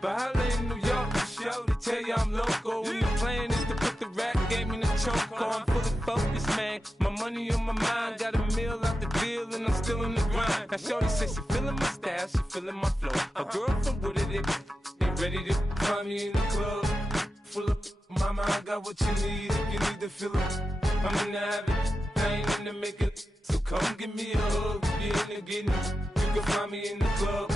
But holla in New York, show to tell you I'm local. And the plan is to put the rap game in the choke on. I'm fully focused, man. My money on my mind. Got a meal out the deal and I'm still in the grind. Now shorty says she feeling my style, she feeling my flow. A girl from Wooded, they ready to find me in the club. Full of mama, I got what you need. If you need to fill it, I'm in the habit. I ain't in the making. So come give me a hug. If you're in the getting, you can find me in the club.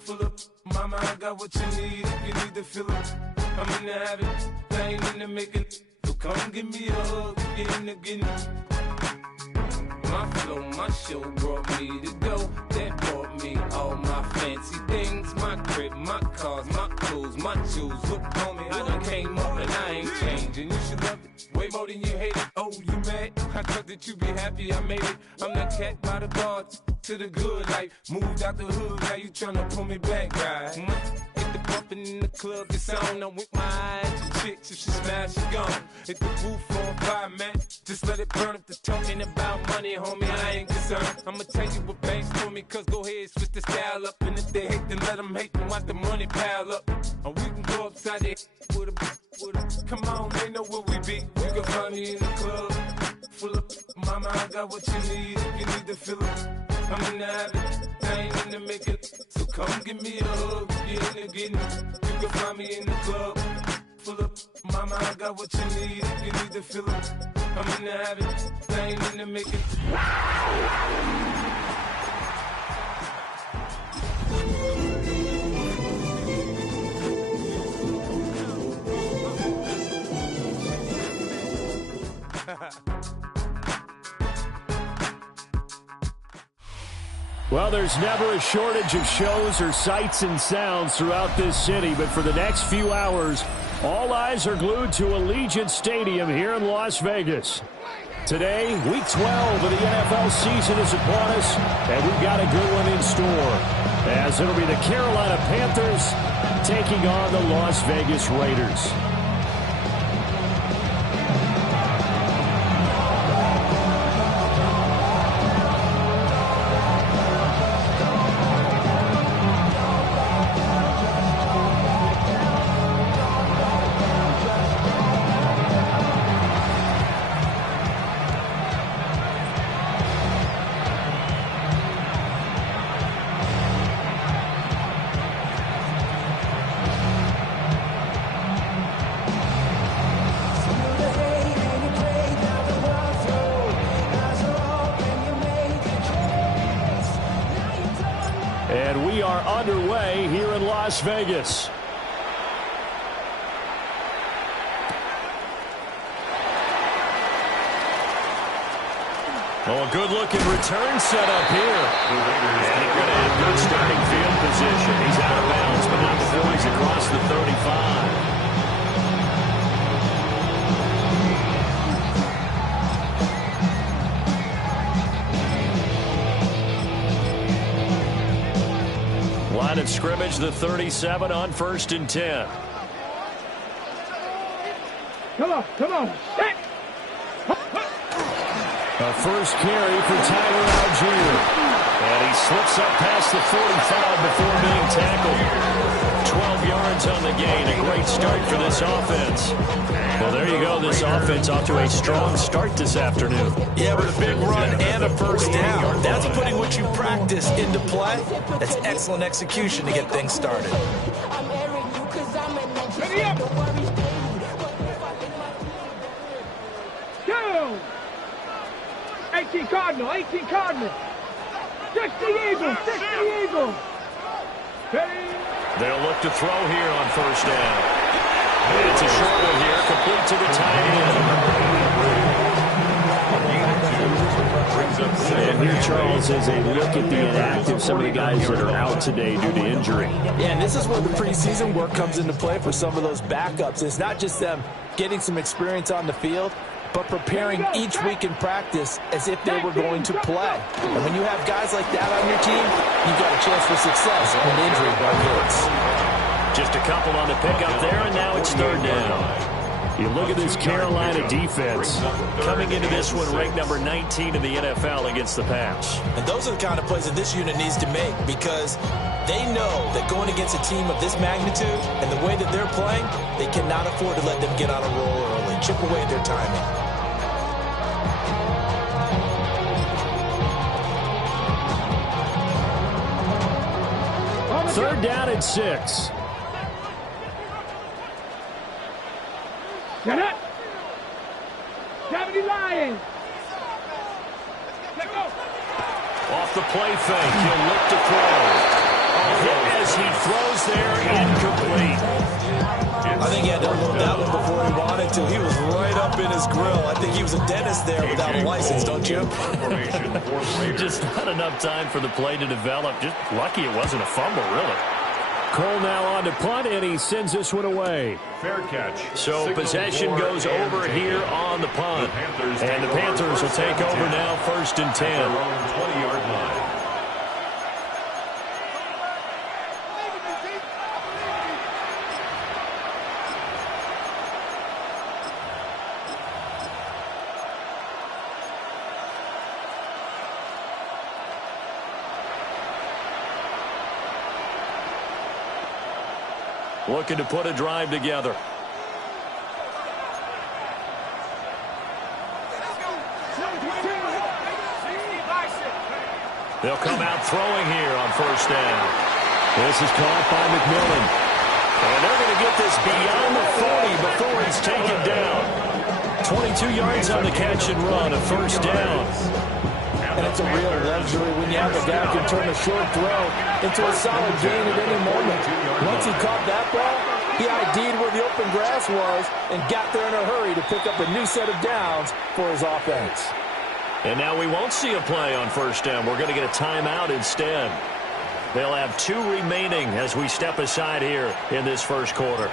Full of mama, I got what you need. If you need to fill it, I'm in the habit. I ain't in the making. So come give me a hug. If you're in the getting. My flow, my show brought me to go. That brought me all my fancy things. My crib, my cars, my clothes, my shoes. Look, homie, I done came up and I ain't changing. You should love it way more than you hate it. Oh, you mad? I thought that you be happy I made it. I'm that cat by the bar to the good life. Moved out the hood, now you tryna pull me back, right? Get the bumpin' in the club, it's on. I'm with my eyes to chicks, if she smash, she gone. Hit the roof on fire, man. Just let it burn. If the talking about money, homie, I ain't concerned. I'ma tell you what banks told me, cause go ahead, switch the style up. And if they hate, then let them hate, then watch the money pile up. Or we can go upside there with a, come on, they know where we be. You can find me in the club, full of, mama, I got what you need. If you need to fill it, I'm in the habit, I ain't in the making. So come give me a hug, if you're in the getting. You can find me in the club, full of, mama, I got what you need. If you need to fill it, I'm in the habit, I ain't in the making. Well, there's never a shortage of shows or sights and sounds throughout this city, but for the next few hours, all eyes are glued to Allegiant Stadium here in Las Vegas. Today, Week 12 of the NFL season is upon us, and we've got a good one in store, as it'll be the Carolina Panthers taking on the Las Vegas Raiders. And we are underway here in Las Vegas. Oh, a good-looking return set up here. And he's going to have good starting field position. He's out of bounds, but not before he's across the 35. Line of scrimmage, the 37 on 1st and 10. Come on, set! A first carry for Tyler Algier. And he slips up past the 45 before being tackled. 12 yards on the gain. A great start for this offense. Well, there you go. This offense off to a strong start this afternoon. Yeah, with a big run and a first down. That's putting what you practice into play. That's excellent execution to get things started. Ready up! Go! 18 Cardinal. 60 Eagles. Ready? They'll look to throw here on first down. And it's a short one here, complete to the tight end. And here, Charles, is a look at the inactive, some of the guys that are out today due to injury. Yeah, and this is where the preseason work comes into play for some of those backups. It's not just them getting some experience on the field, but preparing each week in practice as if they were going to play. And when you have guys like that on your team, you've got a chance for success when injury hits. Just a couple on the pickup there, and now it's third down. You look at this Carolina defense coming into this one ranked number 19 in the NFL against the pass. And those are the kind of plays that this unit needs to make, because They know that going against a team of this magnitude and the way that they're playing, they cannot afford to let them get on a roll early, chip away at their timing. Third down and 6. Get it. Gravity Lions. Let go. Off the play fake, he'll look to throw. A hit as he throws there, incomplete. I think he had to unload that one before he wanted to. He was right up in his grill. I think he was a dentist there without a license, don't you? Just not enough time for the play to develop. Just lucky it wasn't a fumble, really. Cole now on to punt, and he sends this one away. Fair catch. So possession goes over here on the punt. And the Panthers will take over now, 1st and 10. 20-yard line. Looking to put a drive together. They'll come out throwing here on 1st down. This is caught by McMillan. And they're going to get this beyond the 40 before he's taken down. 22 yards on the catch and run, a 1st down. And it's a real luxury when you have a guy who can turn a short throw into a solid gain at any moment. Once he caught that ball, he ID'd where the open grass was and got there in a hurry to pick up a new set of downs for his offense. And now we won't see a play on 1st down. We're going to get a timeout instead. They'll have 2 remaining as we step aside here in this 1st quarter.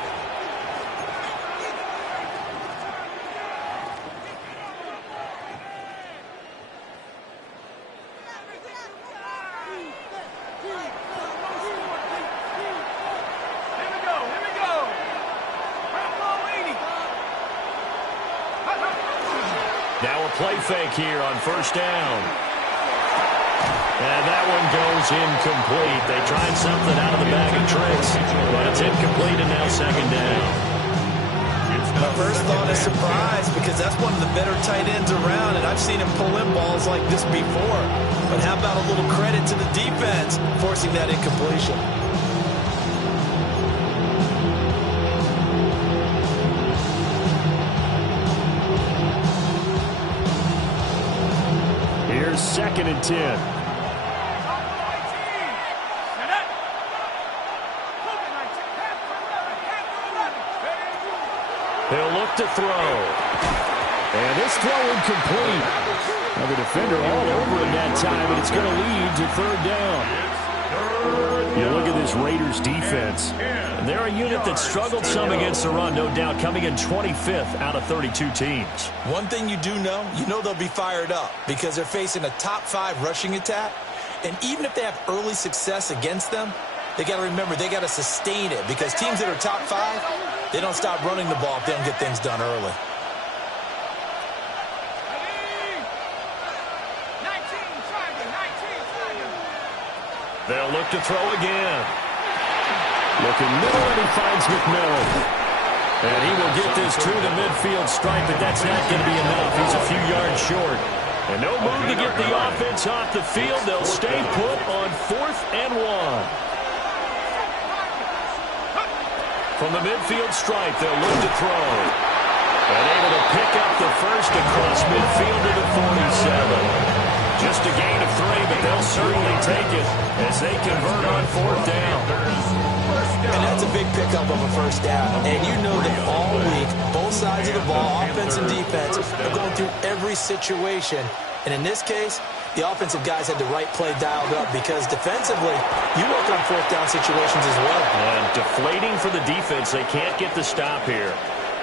Now a play fake here on 1st down. And that one goes incomplete. They tried something out of the bag of tricks, but it's incomplete and now 2nd down. My first thought is surprise because that's one of the better tight ends around, and I've seen him pull in balls like this before. But how about a little credit to the defense forcing that incompletion? Here's 2nd and 10. They'll look to throw. And this throw incomplete. Now the defender all over him that time, and it's going to lead to 3rd down. You look at this Raiders defense. And they're a unit that struggled some against the run, no doubt, coming in 25th out of 32 teams. One thing you do know, they'll be fired up because they're facing a top 5 rushing attack. And even if they have early success against them, they got to remember they got to sustain it because teams that are top 5, they don't stop running the ball if they don't get things done early. They'll look to throw again. Looking middle, and he finds McMillan. And he will get this to the midfield stripe, but that's not going to be enough. He's a few yards short. And no move to get the offense off the field. They'll stay put on 4th and 1. From the midfield stripe, they'll look to throw. And able to pick up the first across midfield to the 47. Just a gain of 3, but they'll certainly take it as they convert on 4th down. And that's a big pickup of a 1st down. And you know that all week, both sides of the ball, offense and defense, are going through every situation. And in this case, the offensive guys had the right play dialed up because defensively, you work on 4th down situations as well. And deflating for the defense. They can't get the stop here.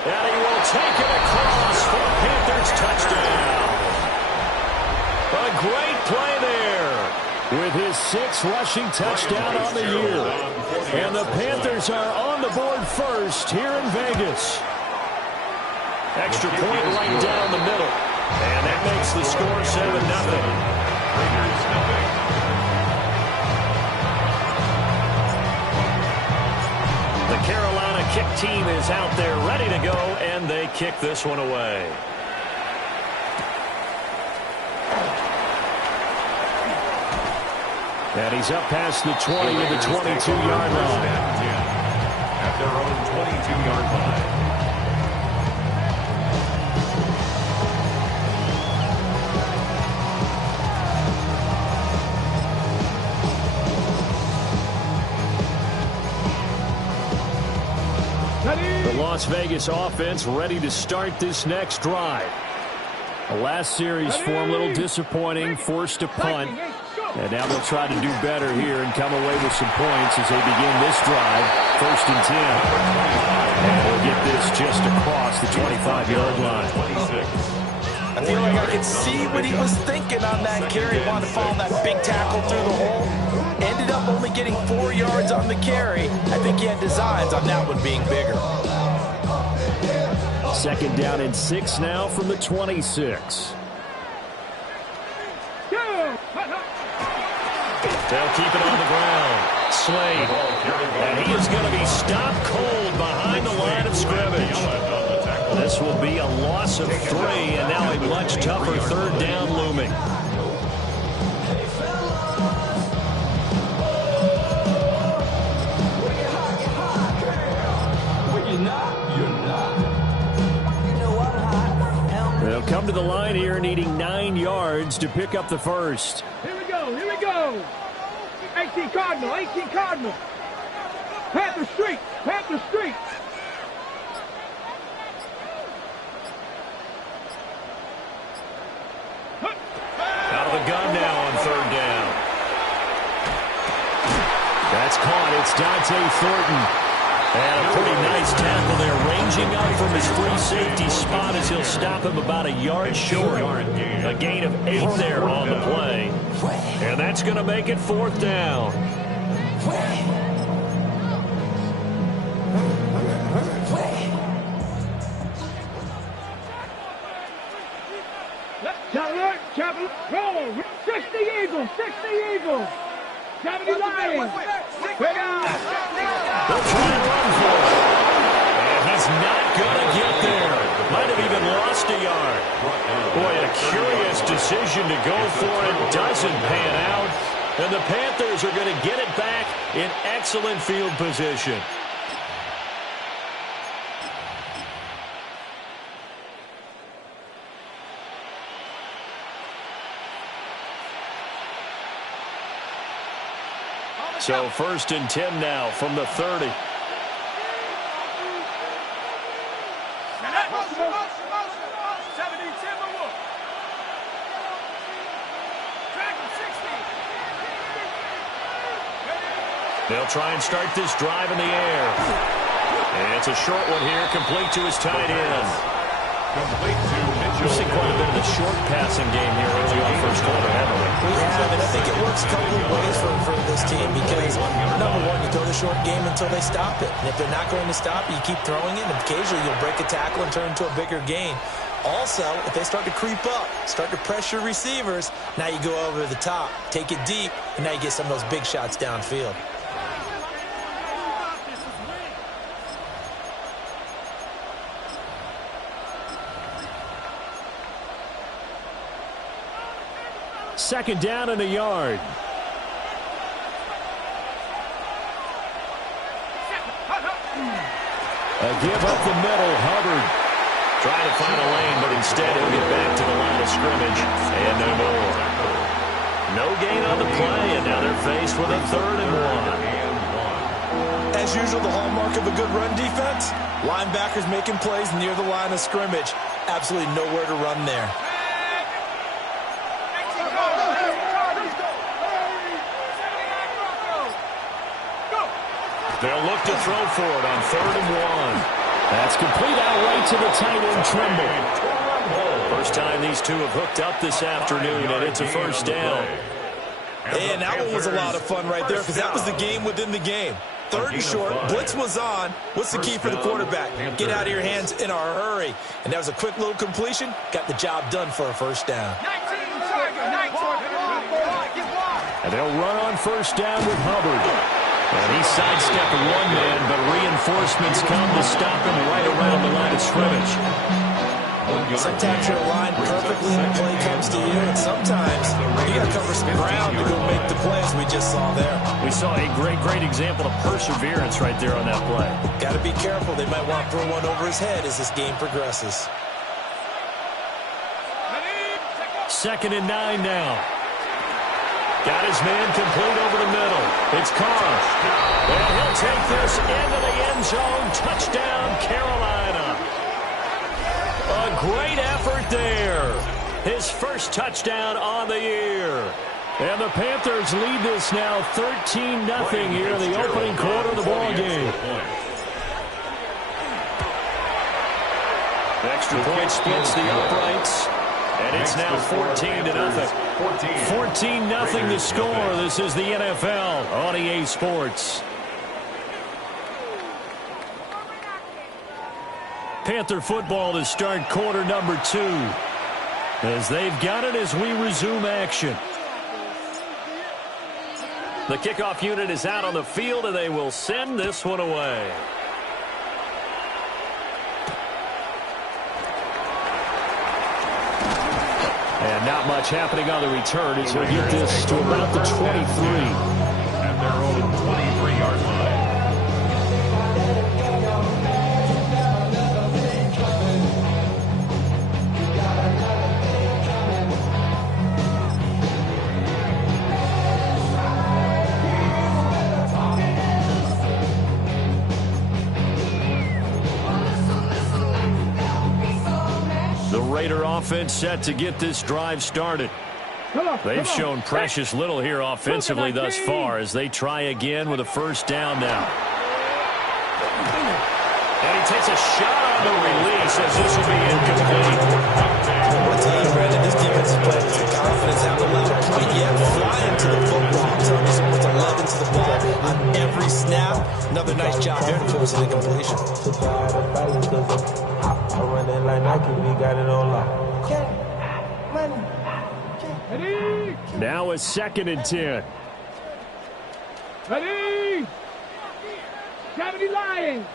And he will take it across for a Panthers touchdown. A great play there with his 6th rushing touchdown on the year. And the Panthers are on the board first here in Vegas. Extra point right down the middle. And that makes the score 7-0. The Carolina kick team is out there ready to go, and they kick this one away. And he's up past the 20 to the 22-yard line. At their own 22-yard line. The Las Vegas offense ready to start this next drive. The last series form a little disappointing, forced a punt. And now they'll try to do better here and come away with some points as they begin this drive. 1st and 10. And they'll get this just across the 25-yard line. I feel like I could see what he was thinking on that carry. He wanted to follow that big tackle through the hole. Ended up only getting 4 yards on the carry. I think he had designs on that one being bigger. 2nd down and 6 now from the 26. They'll keep it on the ground. Slade. And he is going to be stopped cold behind the line of scrimmage. This will be a loss of 3, and now a much tougher 3rd down looming. They'll come to the line here needing 9 yards to pick up the first. Here we go, here we go. 18 Cardinal, 18 Cardinal. Panther Street, Panther Street. Out of the gun now on 3rd down. That's caught. It's Dante Thornton. And a pretty nice tackle there, ranging up from his free safety spot as he'll stop him about a yard short. A gain of 8 there on the play. And that's going to make it 4th down. Chapel, roll. 60 Eagles, 60 Eagles. 70 Lions. They'll try and run for it. And he's not going to get there. Might have even lost a yard. Boy, a curious decision to go for it. Doesn't pan out. And the Panthers are going to get it back in excellent field position. So 1st and 10 now from the 30. They'll try and start this drive in the air. And it's a short one here, complete to his tight end. We've seen quite a bit of the short passing game here early on first quarter, haven't we? We have, and I think it works a couple of ways for this team because, number one, you throw the short game until they stop it. And if they're not going to stop it, you keep throwing it, and occasionally you'll break a tackle and turn into a bigger gain. Also, if they start to creep up, start to pressure receivers, now you go over the top, take it deep, and now you get some of those big shots downfield. Second down and a yard. A give up the middle. Hubbard trying to find a lane, but instead he'll get back to the line of scrimmage. And no more. No gain on the play, and now they're faced with a 3rd and 1. As usual, the hallmark of a good run defense, linebackers making plays near the line of scrimmage. Absolutely nowhere to run there. They'll look to throw for it on 3rd and 1. That's complete outright to the tight end, Trimble. First time these two have hooked up this afternoon, and it's a 1st down. And that one was a lot of fun right there because that was the game within the game. 3rd and short, blitz was on. What's the key for the quarterback? Get out of your hands in a hurry. And that was a quick little completion. Got the job done for a 1st down. And they'll run on 1st down with Hubbard. And he sidestepped one man, but reinforcements come to stop him right around the line of scrimmage. Sometimes you're aligned perfectly and the play comes to you, and sometimes you got to cover some ground to go make the play, as we just saw there. We saw a great example of perseverance right there on that play. Got to be careful. They might want to throw one over his head as this game progresses. 2nd and 9 now. Got his man complete over the middle. It's Carr. And he'll take this into the end zone. Touchdown, Carolina. A great effort there. His first touchdown on the year. And the Panthers lead this now 13-0 here in the opening quarter of the ball game. Extra point splits the uprights. And it's now 14-0. 14-0 the score. This is the NFL on EA Sports. Panther football to start quarter number 2. As they've got it as we resume action. The kickoff unit is out on the field, and they will send this one away. And not much happening on the return as we get this to about the 23. At their own 23-yard line. Raider offense set to get this drive started. They've shown precious little here offensively thus far as they try again with a first down now. And he takes a shot on the release as this will be incomplete. What's he, Brandon? This defense is playing with some confidence at the level, but yet flying to the football. I'm telling you, someone's 11 to the ball on every snap. Another nice job there to force an incompletion. I run it like Nike, we got it on lock. Now a 2nd and 10. Ready? 70 Lions.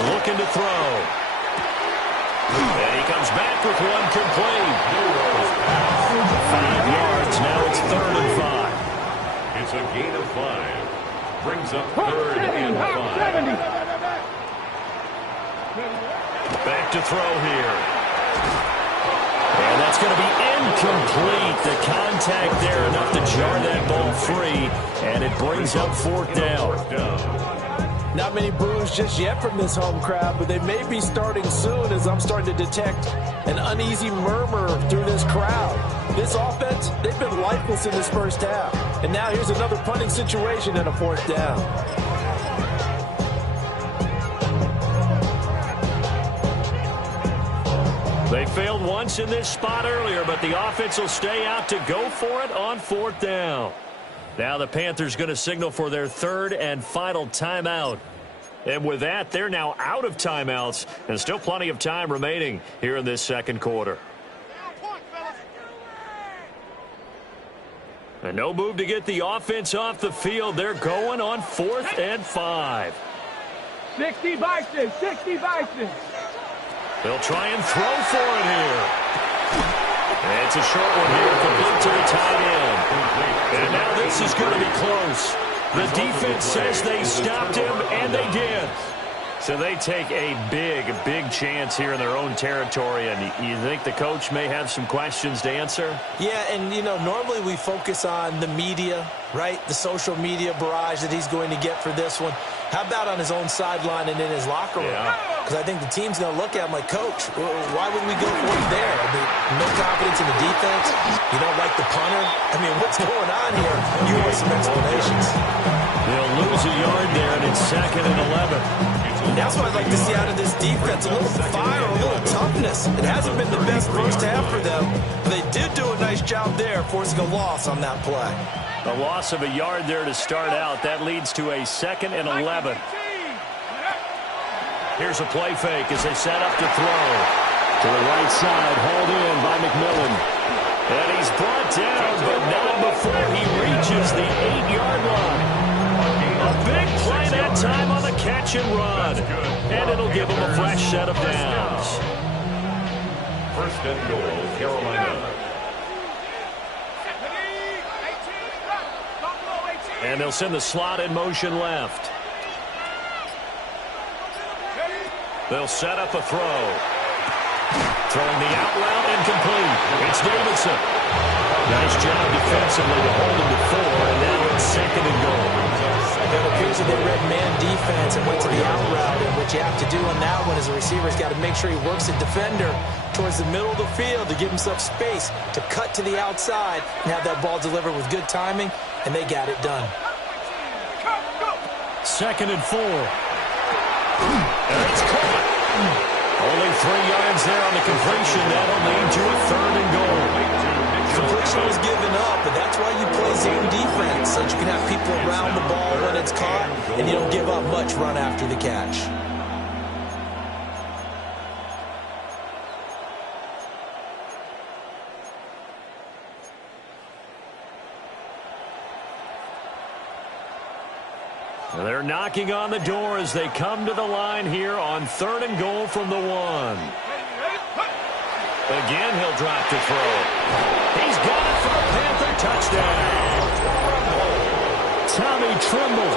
Looking to throw. And he comes back with one complete. 5 yards. Now it's 3rd and 5. It's a gain of 5. Brings up 3rd and 5. Back to throw here. And that's going to be incomplete. The contact there enough to jar that ball free. And it brings up 4th down. Not many boos just yet from this home crowd, but they may be starting soon as I'm starting to detect an uneasy murmur through this crowd. This offense, they've been lifeless in this first half. And now here's another punting situation and a 4th down. They failed once in this spot earlier, but the offense will stay out to go for it on 4th down. Now the Panthers going to signal for their 3rd and final timeout. And with that, they're now out of timeouts and still plenty of time remaining here in this 2nd quarter. And no move to get the offense off the field. They're going on 4th and 5. 60 Bison, 60 Bison. They'll try and throw for it here. And it's a short one here, complete to the tight end. And now this is going to be close. The defense says they stopped him, and they did. So they take a big chance here in their own territory. And you think the coach may have some questions to answer? Yeah, and, you know, normally we focus on the media, right? The social media barrage that he's going to get for this one. How about on his own sideline and in his locker room? Because I think the team's going to look at him like, Coach, why would we go for it there? I mean, no confidence in the defense. You don't like the punter. I mean, what's going on here? You want some explanations. They'll lose a yard there, and it's 2nd and 11. And that's what I'd like to see out of this defense. A little fire, a little toughness. It hasn't been the best first half for them, but they did do a nice job there, forcing a loss on that play. A loss of a yard there to start out. That leads to a 2nd and 11. Here's a play fake as they set up to throw. To the right side, hauled in by McMillan. He's brought down, but not before he reaches the 8-yard line. A big play that time on the catch and run. And it'll give him a fresh set of downs. First and goal, Carolina. And they'll send the slot in motion left. They'll set up a throw. Throwing the out route incomplete. It's Davidson. Nice job defensively to hold him to 4, and now it's second and goal. It appears that they read man defense and went to the out route, and what you have to do on that one is the receiver's got to make sure he works the defender towards the middle of the field to give himself space to cut to the outside and have that ball delivered with good timing, and they got it done. Second and 4. And it's caught. Only 3 yards there on the completion. That'll lead to a third and goal. Completion was given up, but that's why you play zone defense, so that you can have people around the ball when it's caught, and you don't give up much run after the catch. They're knocking on the door as they come to the line here on third and goal from the 1. Again, he'll drop to throw. He's got it for a Panther touchdown. Tommy Tremble,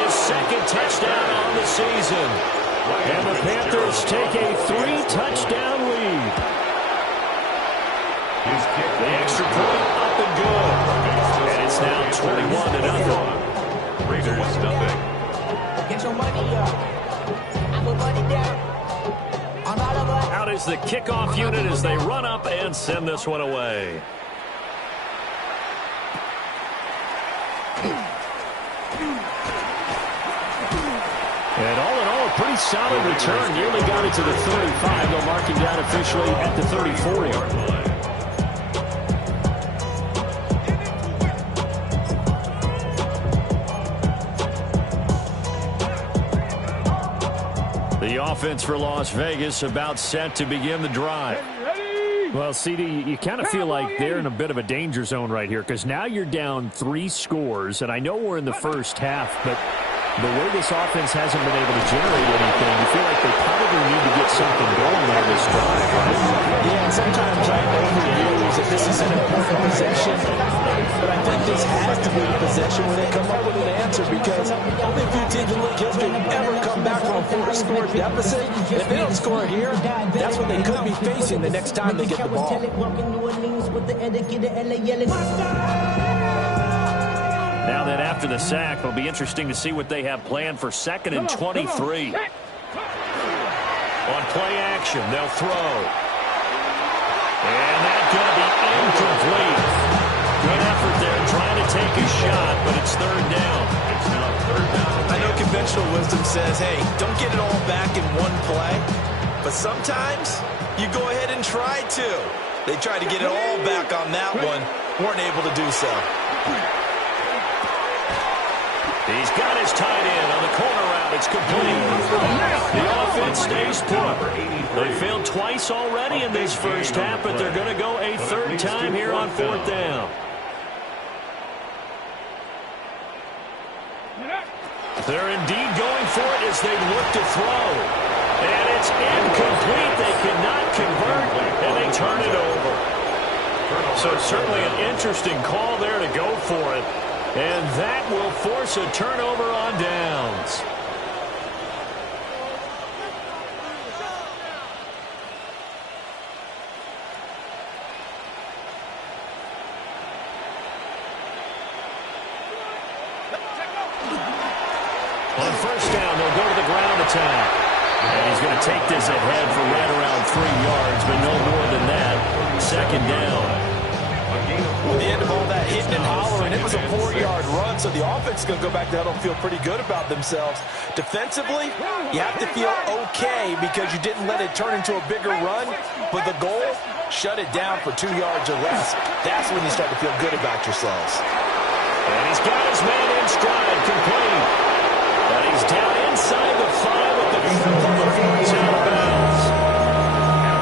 his second touchdown on the season. And the Panthers take a 3-touchdown lead. The extra point up and good. And it's now 21-0. Raiders nothing. Get your money up. I put money down. I'm out of luck. Out is the kickoff unit as they run up and send this one away. And all in all, a pretty solid return. Nearly got it to the 35. They'll mark him down officially at the 34-yard line. The offense for Las Vegas about set to begin the drive. Well, CD, you kind of feel like they're in a bit of a danger zone right here because now you're down 3 scores, and I know we're in the first half, but the way this offense hasn't been able to generate anything, you feel like they probably need to get something going on this drive, right? Yeah, and sometimes I overuse that this is an important possession, but I think this has to be the possession where they come up with an answer because only a few teams in league history ever come back from a 4-score deficit. If they don't score here, that's what they could be facing the next time they get the ball. Now that after the sack, it'll be interesting to see what they have planned for second and 23. On play action, they'll throw. And that's going to be incomplete. Good effort there trying to take a shot, but it's third down. It's now third down. I know conventional wisdom says, hey, don't get it all back in one play. But sometimes you go ahead and try to. They tried to get it all back on that one. Weren't able to do so. He's got his tight end on the corner route. It's complete. The offense stays put. They failed twice already in this first half, but they're going to go a third time here on fourth down. They're indeed going for it as they look to throw. And it's incomplete. They cannot convert, and they turn it over. So certainly an interesting call there to go for it. And that will force a turnover on downs. On first down, they'll go to the ground attack. And he's going to take this ahead for right around 3 yards, but no more than that. Second down. At the end of all that hitting and hollering, it was a 4-yard run, so the offense is going to go back to huddle and feel pretty good about themselves. Defensively, you have to feel okay because you didn't let it turn into a bigger run, but the goal, shut it down for 2 yards or less. That's when you start to feel good about yourselves. And he's got his man in stride, complete. But he's down inside the 5 with the he's out of bounds.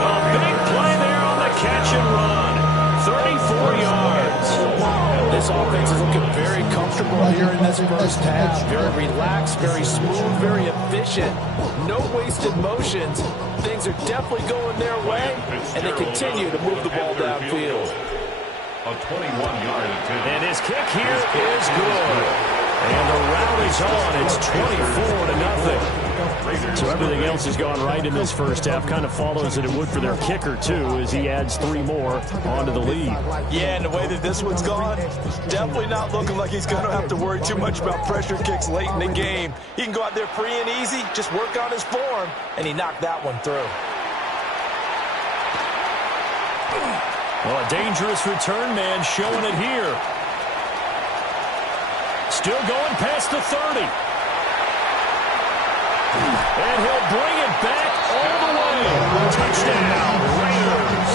A big play there on the catch and run. 34 4 yards. This offense is looking very comfortable here in this first half. Very relaxed, very smooth, very efficient. No wasted motions. Things are definitely going their way, and they continue to move the ball downfield. A 21-yard attempt. And his kick here is good. And the route is on. It's 24-0. So everything else has gone right in this first half. Kind of follows that it would for their kicker, too, as he adds 3 more onto the lead. Yeah, and the way that this one's gone, definitely not looking like he's going to have to worry too much about pressure kicks late in the game. He can go out there free and easy, just work on his form, and he knocked that one through. Well, a dangerous return man showing it here. Still going past the 30. And he'll bring it back all the way. Touchdown, Raiders.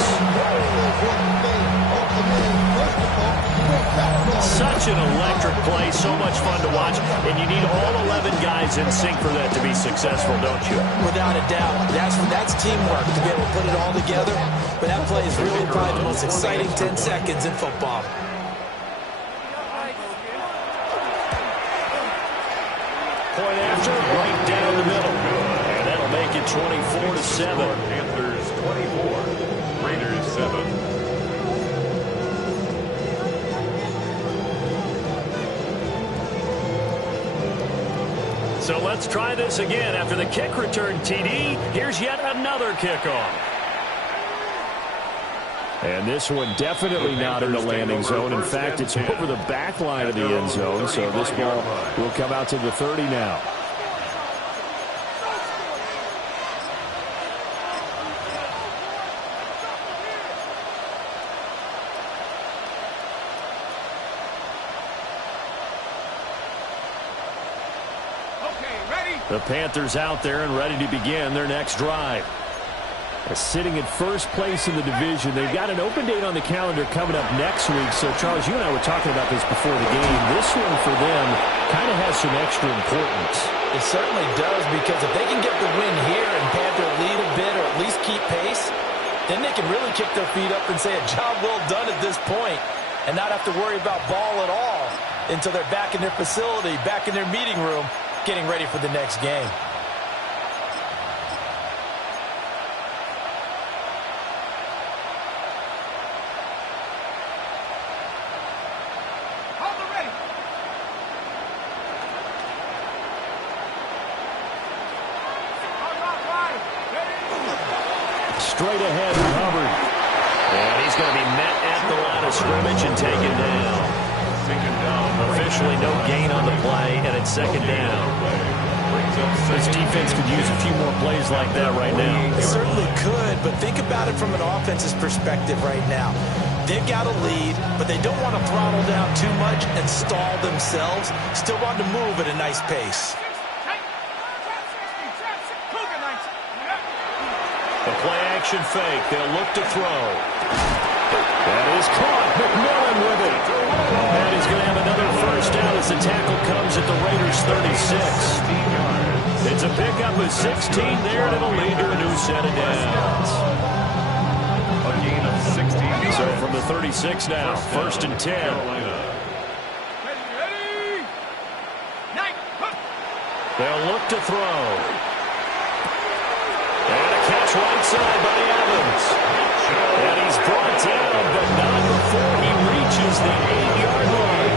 Such an electric play, so much fun to watch, and you need all 11 guys in sync for that to be successful, don't you? Without a doubt. That's teamwork to be able to put it all together. But that play is really probably the most exciting 10 seconds in football. Point after, right down the middle. And that'll make it 24-7. Panthers 24, Raiders 7. So let's try this again. After the kick return TD, here's yet another kickoff. And this one definitely not in the landing zone. In fact, it's over the back line of the end zone. So this ball will come out to the 30 now. The Panthers out there and ready to begin their next drive. Sitting at first place in the division. They've got an open date on the calendar coming up next week. So, Charles, you and I were talking about this before the game. This one for them kind of has some extra importance. It certainly does, because if they can get the win here and Panther lead a bit or at least keep pace, then they can really kick their feet up and say a job well done at this point and not have to worry about ball at all until they're back in their facility, back in their meeting room, getting ready for the next game. Straight ahead with Hubbard. And he's going to be met at the line of scrimmage and taken down. Officially no gain on the play, and it's second down. This defense could use a few more plays like that right now. It certainly could, but think about it from an offense's perspective right now. They've got a lead, but they don't want to throttle down too much and stall themselves. Still want to move at a nice pace. The play-action fake. They'll look to throw. That is caught. McMillan with it. And he's going to have another first down as the tackle comes at the Raiders' 36. It's a pickup of 16 there, and it'll lead to a new set of downs. A gain of 16 yards. So from the 36 now, first and 10. They'll look to throw. And a catch right side by Evans. And he's brought down, but not before he reaches the 8-yard line.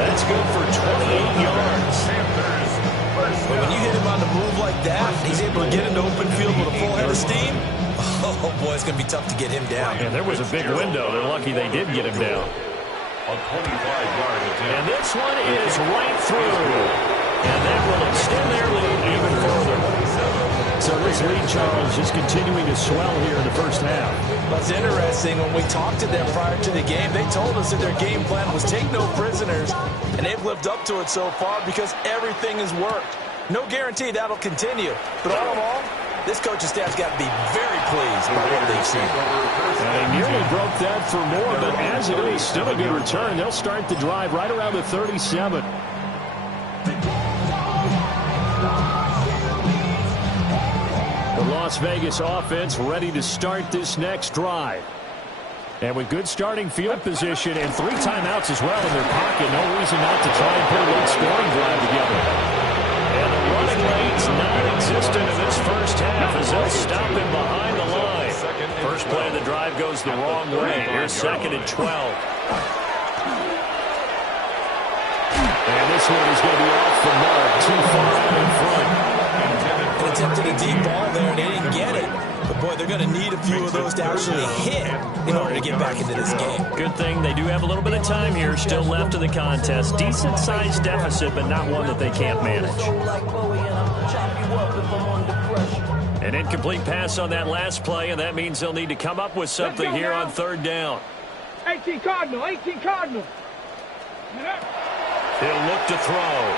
That's good for 28 yards. But when you hit him on the move like that, he's able to get into open field with a full head of steam. Oh, boy, it's going to be tough to get him down. And there was a big window. They're lucky they did get him down. A 25-yard attempt. And this one is right through. And that will extend their lead even further. So this lead, Charles, is continuing to swell here in the first half. That's interesting. When we talked to them prior to the game, they told us that their game plan was take no prisoners, and they've lived up to it so far because everything has worked. No guarantee that'll continue. But all in all, this coaching staff's got to be very pleased by what they've seen. And they nearly broke that for more, but as it is, still a good return. They'll start the drive right around the 37. The Las Vegas offense ready to start this next drive. And with good starting field position and 3 timeouts as well in their pocket, no reason not to try and put a late scoring drive together. And the running late's non-existent in this first half as they'll stop him behind the line. First play of the drive goes the wrong way. Here's 2nd and 12. And this one is going to be off the mark, too far out in front. Attempted a deep ball there, and they didn't get it. But, boy, they're going to need a few of those to actually hit in order to get back into this game. Good thing they do have a little bit of time here still left in the contest. Decent-sized deficit, but not one that they can't manage. An incomplete pass on that last play, and that means they'll need to come up with something here on 3rd down. 18 Cardinal, 18 Cardinal. He'll look to throw.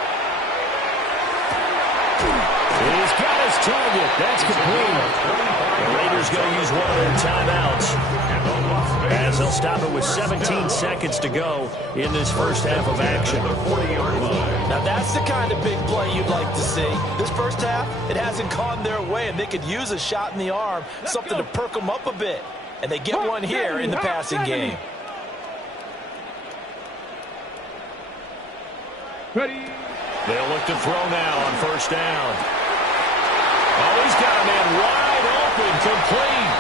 He's got his target. That's complete. The Raiders going to use one of their timeouts as they'll stop it with 17 seconds to go in this first half of action. Now that's the kind of big play you'd like to see. This first half, it hasn't gone their way, and they could use a shot in the arm, something to perk them up a bit. And they get one here in the passing game. Ready. They'll look to throw now on 1st down. Oh, he's got a man wide open, complete.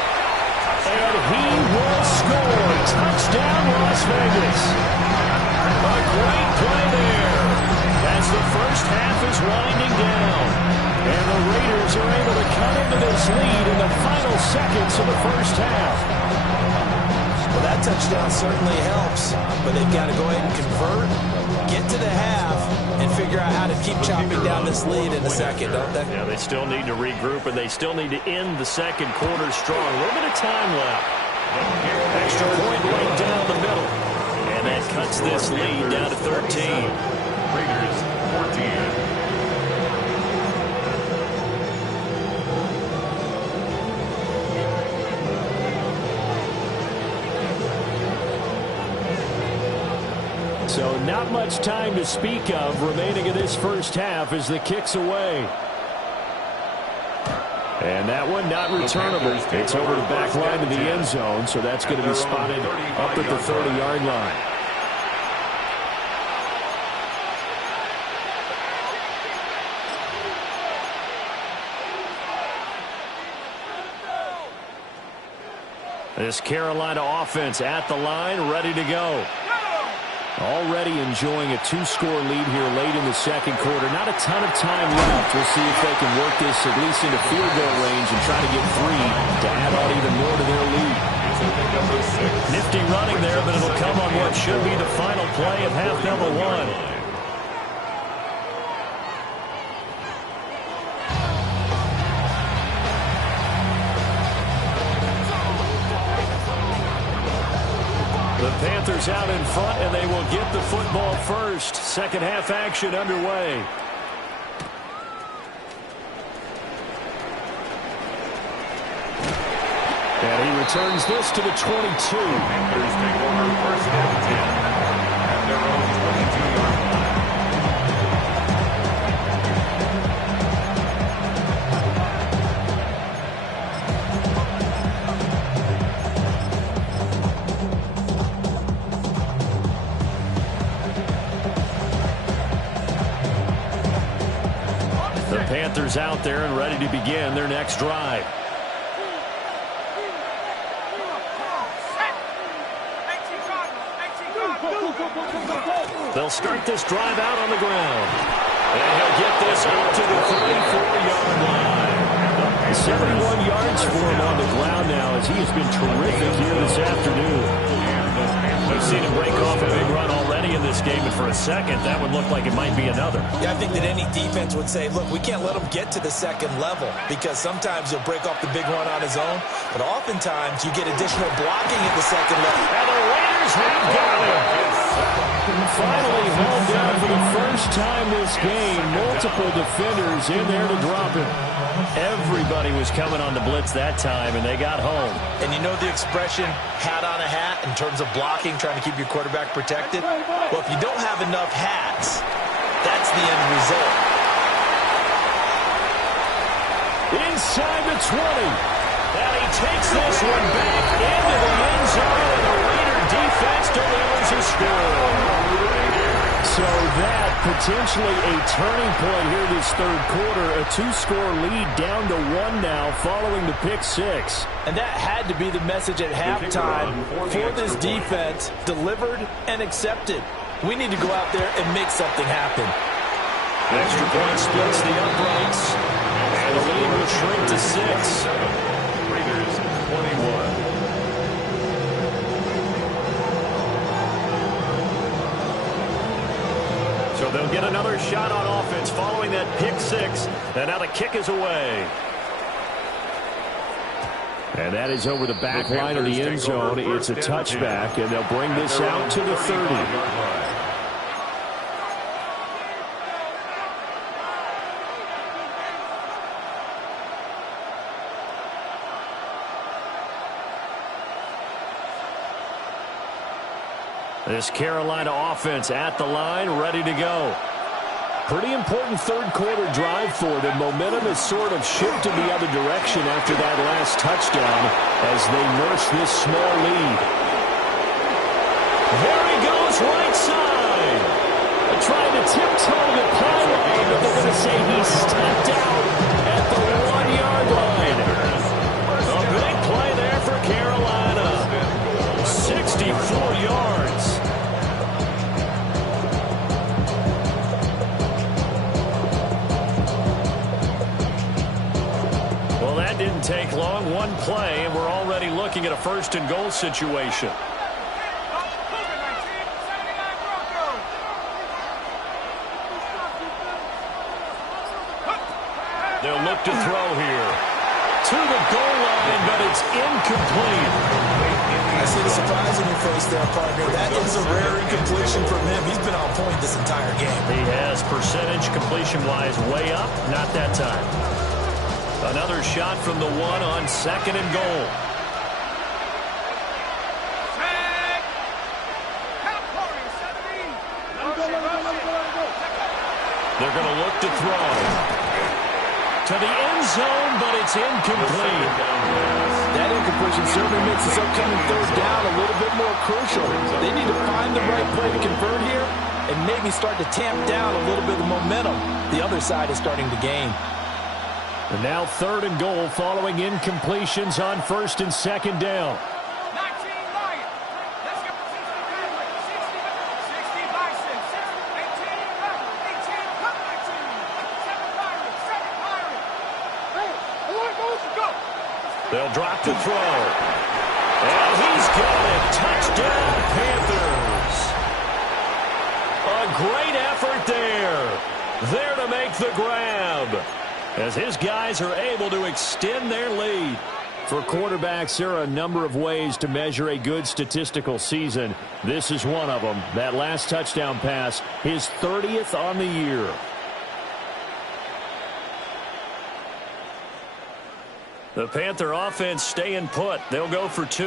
And he will score. Touchdown, Las Vegas. A great play there as the first half is winding down. And the Raiders are able to cut into this lead in the final seconds of the first half. Well, that touchdown certainly helps, but they've got to go ahead and convert, get to the half, and figure out how to keep chopping down this lead in the second, don't they? Yeah, they still need to regroup, and they still need to end the second quarter strong. A little bit of time left. Extra point right down the middle. And that cuts this lead down to 13. Raiders 14. So not much time to speak of remaining in this first half as the kick's away. And that one not returnable. It's over the back line of the end zone, so that's going to be spotted up at the 30-yard line. This Carolina offense at the line, ready to go. Already enjoying a 2-score lead here late in the second quarter. Not a ton of time left. We'll see if they can work this at least into field goal range and try to get 3 to add on even more to their lead. Nifty running there, but it'll come on what should be the final play of half number 1. The Panthers out in front, and they will get the football first. Second half action underway. And he returns this to the 22. Panthers take over 1st and 10 at their own 22-yard line. Panthers out there and ready to begin their next drive. They'll start this drive out on the ground. And he'll get this out to the 34-yard line. 71 yards for him on the ground now as he has been terrific here this afternoon. We've seen him break off a big run already in this game, and for a second, that would look like it might be another. Yeah, I think that any defense would say, look, we can't let him get to the second level because sometimes he'll break off the big run on his own, but oftentimes you get additional blocking at the second level. And the Raiders have got him. Finally held down for the first time this game. Multiple defenders in there to drop him. Everybody was coming on the blitz that time, and they got home. And you know the expression, hat on a hat, in terms of blocking, trying to keep your quarterback protected? Well, if you don't have enough hats, that's the end result. Inside the 20. And he takes this one back into the end zone, and the Raider defense delivers a score. So that potentially a turning point here this third quarter. A 2-score lead down to 1 now following the pick six. And that had to be the message at halftime for this defense. Delivered and accepted. We need to go out there and make something happen. Extra point splits the uprights. And the lead will shrink to 6. Raiders 21. So they'll get another shot on offense following that pick six. And now the kick is away. And that is over the back line of the end zone. It's a touchback, and they'll bring this out to the 30. This Carolina offense at the line, ready to go. Pretty important third quarter drive for them. Momentum has sort of shifted the other direction after that last touchdown as they nurse this small lead. There he goes, right side. They're trying to tiptoe the pylon, but they're going to say he stepped out at the 1-yard line. A big play there for Carolina. 64 yards. Well, that didn't take long. One play, and we're already looking at a first-and-goal situation. They'll look to throw here. To the goal line, but it's incomplete. I see the surprise in your face there, partner. That is a rare incompletion from him. He's been on point this entire game. He has percentage completion-wise way up. Not that time. Another shot from the 1 on 2nd and goal. They're going to look to throw. To the end zone, but it's incomplete. That incompletion certainly makes this upcoming third down a little bit more crucial. They need to find the right play to convert here and maybe start to tamp down a little bit of momentum the other side is starting to gain. And now 3rd and goal following incompletions on 1st and 2nd down. They'll drop to throw. And he's got it. Touchdown, Panthers. A great effort there. There to make the grab. As his guys are able to extend their lead. For quarterbacks, there are a number of ways to measure a good statistical season. This is one of them. That last touchdown pass, his 30th on the year. The Panther offense staying put. They'll go for 2.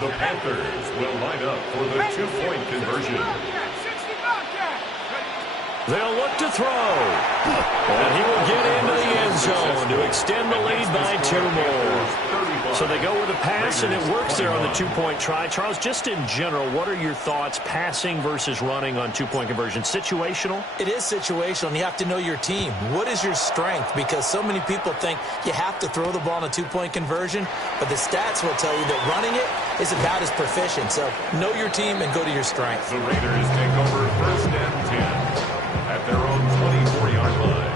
The Panthers will line up for the 2-point conversion. They'll look to throw. And he will get into the end zone to extend the lead by 2 more. So they go with a pass, and it works there on the 2-point try. Charles, just in general, what are your thoughts passing versus running on 2-point conversion? Situational? It is situational, and you have to know your team. What is your strength? Because so many people think you have to throw the ball in a 2-point conversion, but the stats will tell you that running it is about as proficient. So know your team and go to your strength. The Raiders take over 1st and 10 at their own 24-yard line.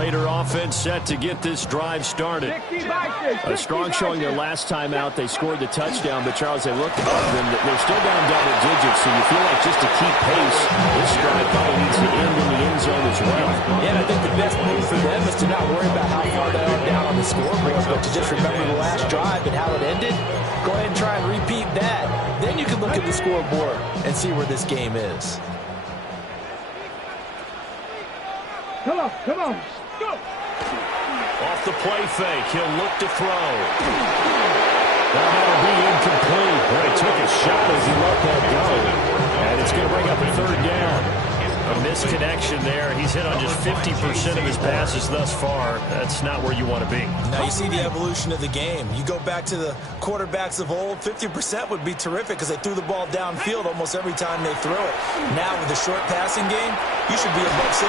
Raider offense set to get this drive started. A strong showing their last time out. They scored the touchdown, but Charles, they looked above them. They're still down double digits, so you feel like just to keep pace, this drive probably needs to end in the end zone as well. Yeah, and I think the best move for them is to not worry about how far they are down on the scoreboard, but to just remember the last drive and how it ended. Go ahead and try and repeat that. Then you can look at the scoreboard and see where this game is. Come on, come on. Go. Off the play fake, he'll look to throw. That'll be incomplete. He took a shot as he let that go. And it's going to bring up a 3rd down. A misconnection there. He's hit on just 50% of his passes thus far. That's not where you want to be. Now you see the evolution of the game. You go back to the quarterbacks of old, 50% would be terrific because they threw the ball downfield almost every time they threw it. Now with the short passing game, you should be above 60%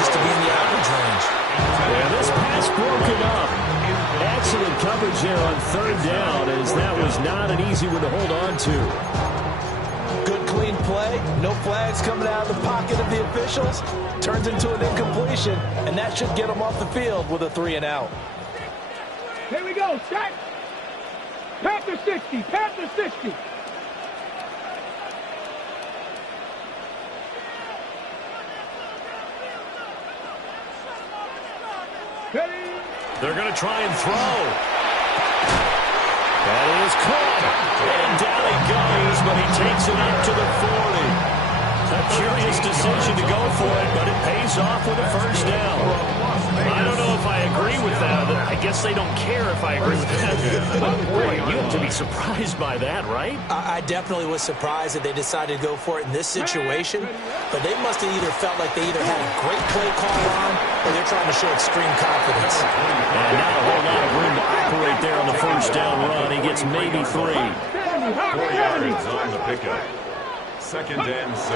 just to be in the average range. Yeah, this pass broken up. Excellent coverage there on third down, as that was not an easy one to hold on to. Good clean play, no flags coming out of the pocket of the officials. Turns into an incompletion, and that should get them off the field with a 3-and-out. Here we go, set. Panther 60, Panther 60. They're going to try and throw. That is caught. And down he goes, but he takes it up to the 40. A curious decision to go for it, but it pays off with a first down. I don't know if I agree with that. I guess they don't care if I agree with that. But boy, you have to be surprised by that, right? I definitely was surprised that they decided to go for it in this situation, but they must have either felt like they either had a great play call on or they're trying to show extreme confidence. And not a whole lot of room to operate there on the first down run. He gets maybe 3. 4 yards on the pickup. 2nd and 6.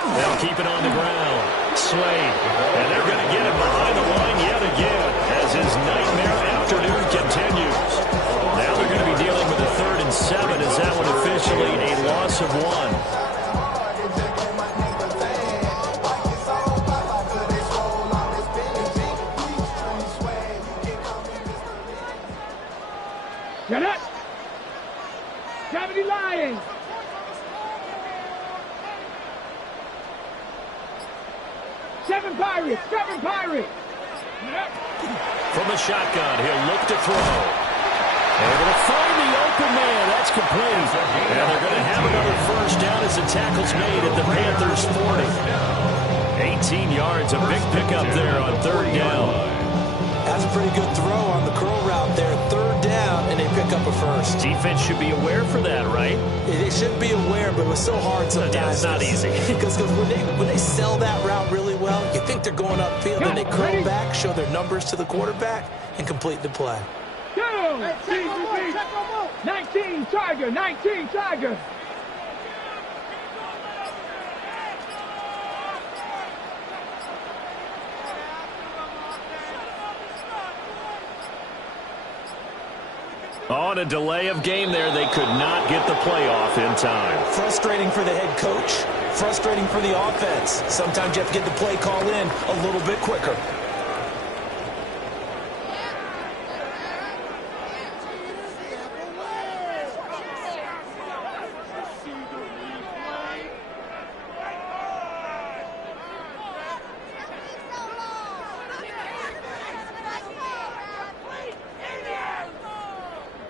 They'll keep it on the ground. Slade. And they're going to get him behind the line yet again as his nightmare afternoon continues. Now they're going to be dealing with a 3rd and 7. Is that one officially a loss of 1? Get it! 70 Lions! Seven Pirates! From the shotgun, he'll look to throw. Able to find the open man. That's complete. And they're going to have another first down as the tackle's made at the Panthers' 40. 18 yards, a big pickup there on 3rd down. That's a pretty good throw on the curl route there. 3rd down, and they pick up a first. Defense should be aware for that, right? They should be aware, but it was so hard sometimes. Yeah, it's not easy. Because when they sell that route really well, you think they're going upfield, and they curl back, show their numbers to the quarterback, and complete the play. 19 Tiger! On a delay of game there, they could not get the playoff in time. Frustrating for the head coach. Frustrating for the offense. Sometimes you have to get the play call in a little bit quicker.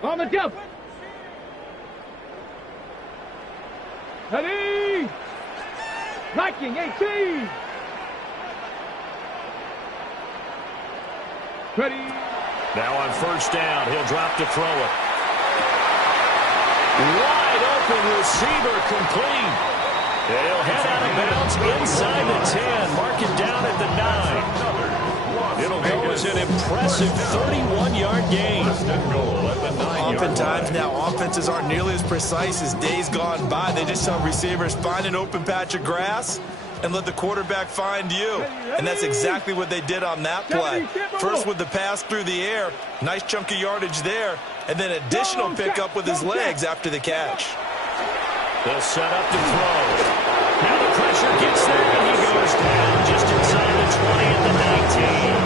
On the jump! Ready! Viking 18! Ready! Now on first down, he'll drop to throw it. Wide open receiver complete. He'll head out of bounds inside the 10. Mark it down at the 9. It'll go as an impressive 31-yard gain. Oftentimes now, offenses aren't nearly as precise as days gone by. They just tell receivers, find an open patch of grass and let the quarterback find you. And that's exactly what they did on that play. First with the pass through the air, nice chunk of yardage there, and then additional pickup with his legs after the catch. They'll set up to throw. Now the pressure gets there, and he goes down just inside the 20 at the 19.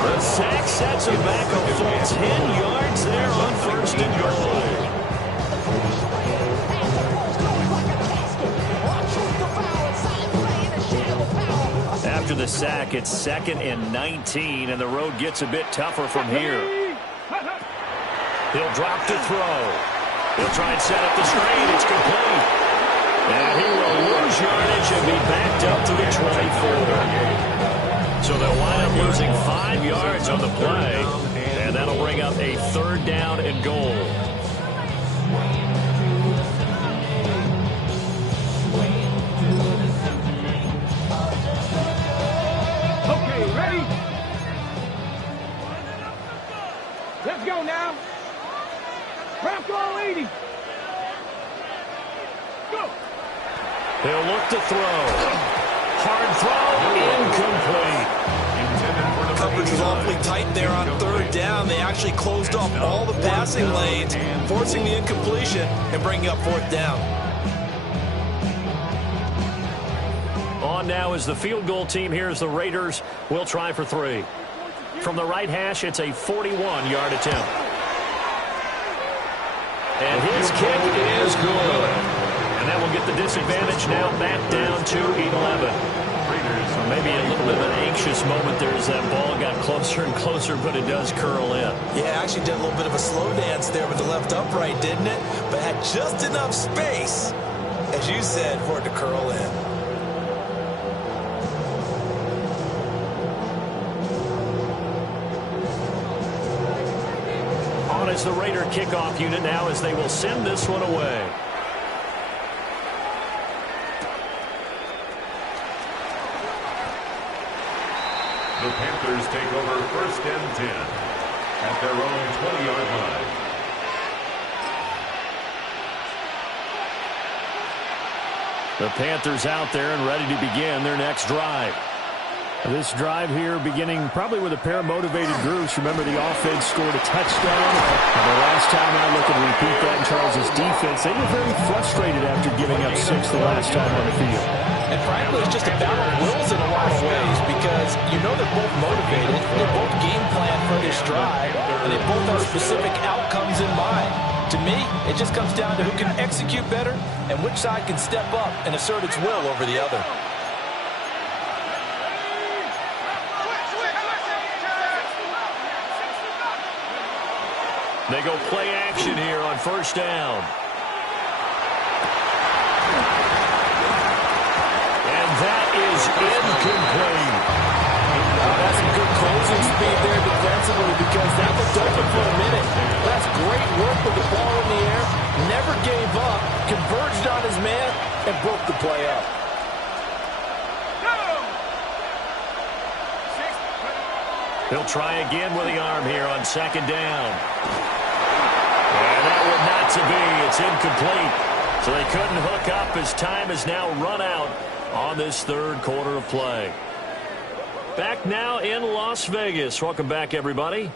The sack sets him back a full 10 yards there on first and goal. After the sack, it's 2nd and 19, and the road gets a bit tougher from here. He'll drop to throw. He'll try and set up the screen. It's complete. And he will lose yardage and be backed up to the 24. So they'll wind up losing 5 yards on the play, and that'll bring up a 3rd down and goal. Let's go now. Rock all 80. Go. They'll look to throw. Hard throw, incomplete. Coverage was awfully tight there on third down. They actually closed off all the passing lanes, forcing the incompletion and bringing up fourth down. On now is the field goal team. Here's the Raiders. Will try for 3. From the right hash, it's a 41-yard attempt. And his kick is good. And that will get the disadvantage now back down to 11. So maybe a little bit of an anxious moment there as that ball got closer and closer, but it does curl in. Yeah, actually did a little bit of a slow dance there with the left upright, didn't it? But had just enough space, as you said, for it to curl in. On is the Raider kickoff unit now as they will send this one away. The Panthers take over 1st and 10 at their own 20-yard line. The Panthers out there and ready to begin their next drive. This drive here beginning probably with a pair of motivated groups. Remember, the offense scored a touchdown. And the last time I look and repeat that in Charles' defense, they were very frustrated after giving up 6 the last time on the field. And frankly, it's just a battle of wills in a lot of ways because you know they're both motivated, they both game plan for this drive, and they both have specific outcomes in mind. To me, it just comes down to who can execute better and which side can step up and assert its will over the other. They go play action here on 1st down. And that is incomplete. That's some good closing speed there defensively because that looked open for a minute. That's great work with the ball in the air. Never gave up, converged on his man, and broke the play up. He'll try again with the arm here on 2nd down. And that would not to be. It's incomplete. So they couldn't hook up as time has now run out on this 3rd quarter of play. Back now in Las Vegas. Welcome back, everybody.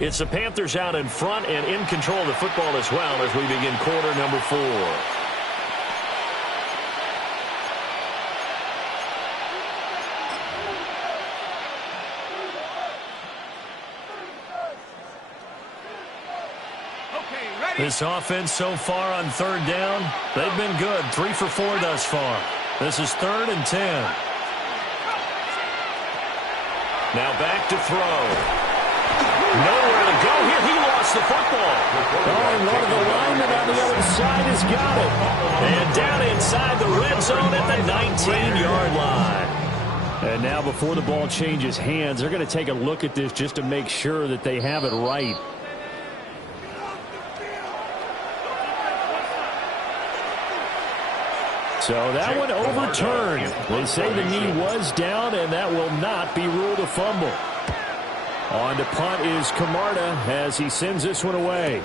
It's the Panthers out in front and in control of the football as well as we begin quarter number 4. This offense so far on 3rd down, they've been good. 3 for 4 thus far. This is 3rd and 10. Now back to throw. Nowhere to go here. He lost the football. Oh, and one of the linemen on the other side has got it. And down inside the red zone at the 19-yard line. And now before the ball changes hands, they're going to take a look at this just to make sure that they have it right. So that one overturned. They say the knee was down, and that will not be ruled a fumble. On to punt is Camarda as he sends this one away.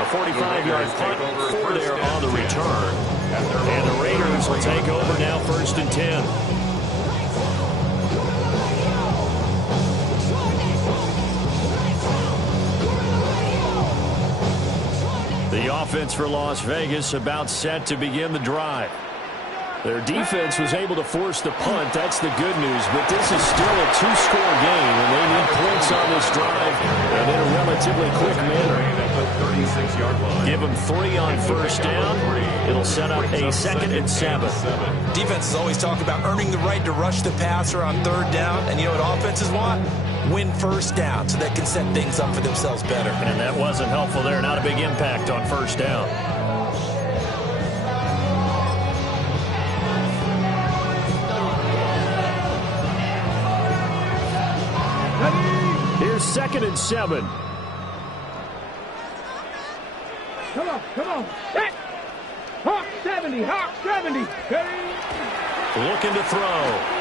A 45-yard punt, 4 there on the return. And the Raiders will take over now 1st and 10. The offense for Las Vegas about set to begin the drive. Their defense was able to force the punt. That's the good news. But this is still a 2-score game, and they need points on this drive and in a relatively quick manner. Give them 3 on 1st down. It'll set up a 2nd and 7. Defenses always talk about earning the right to rush the passer on 3rd down. And you know what offenses want? Win 1st down so they can set things up for themselves better. And that wasn't helpful there. Not a big impact on 1st down. Here's 2nd and 7. Come on, come on. Hey! Hawk 70, Hawk 70. Hey! Looking to throw.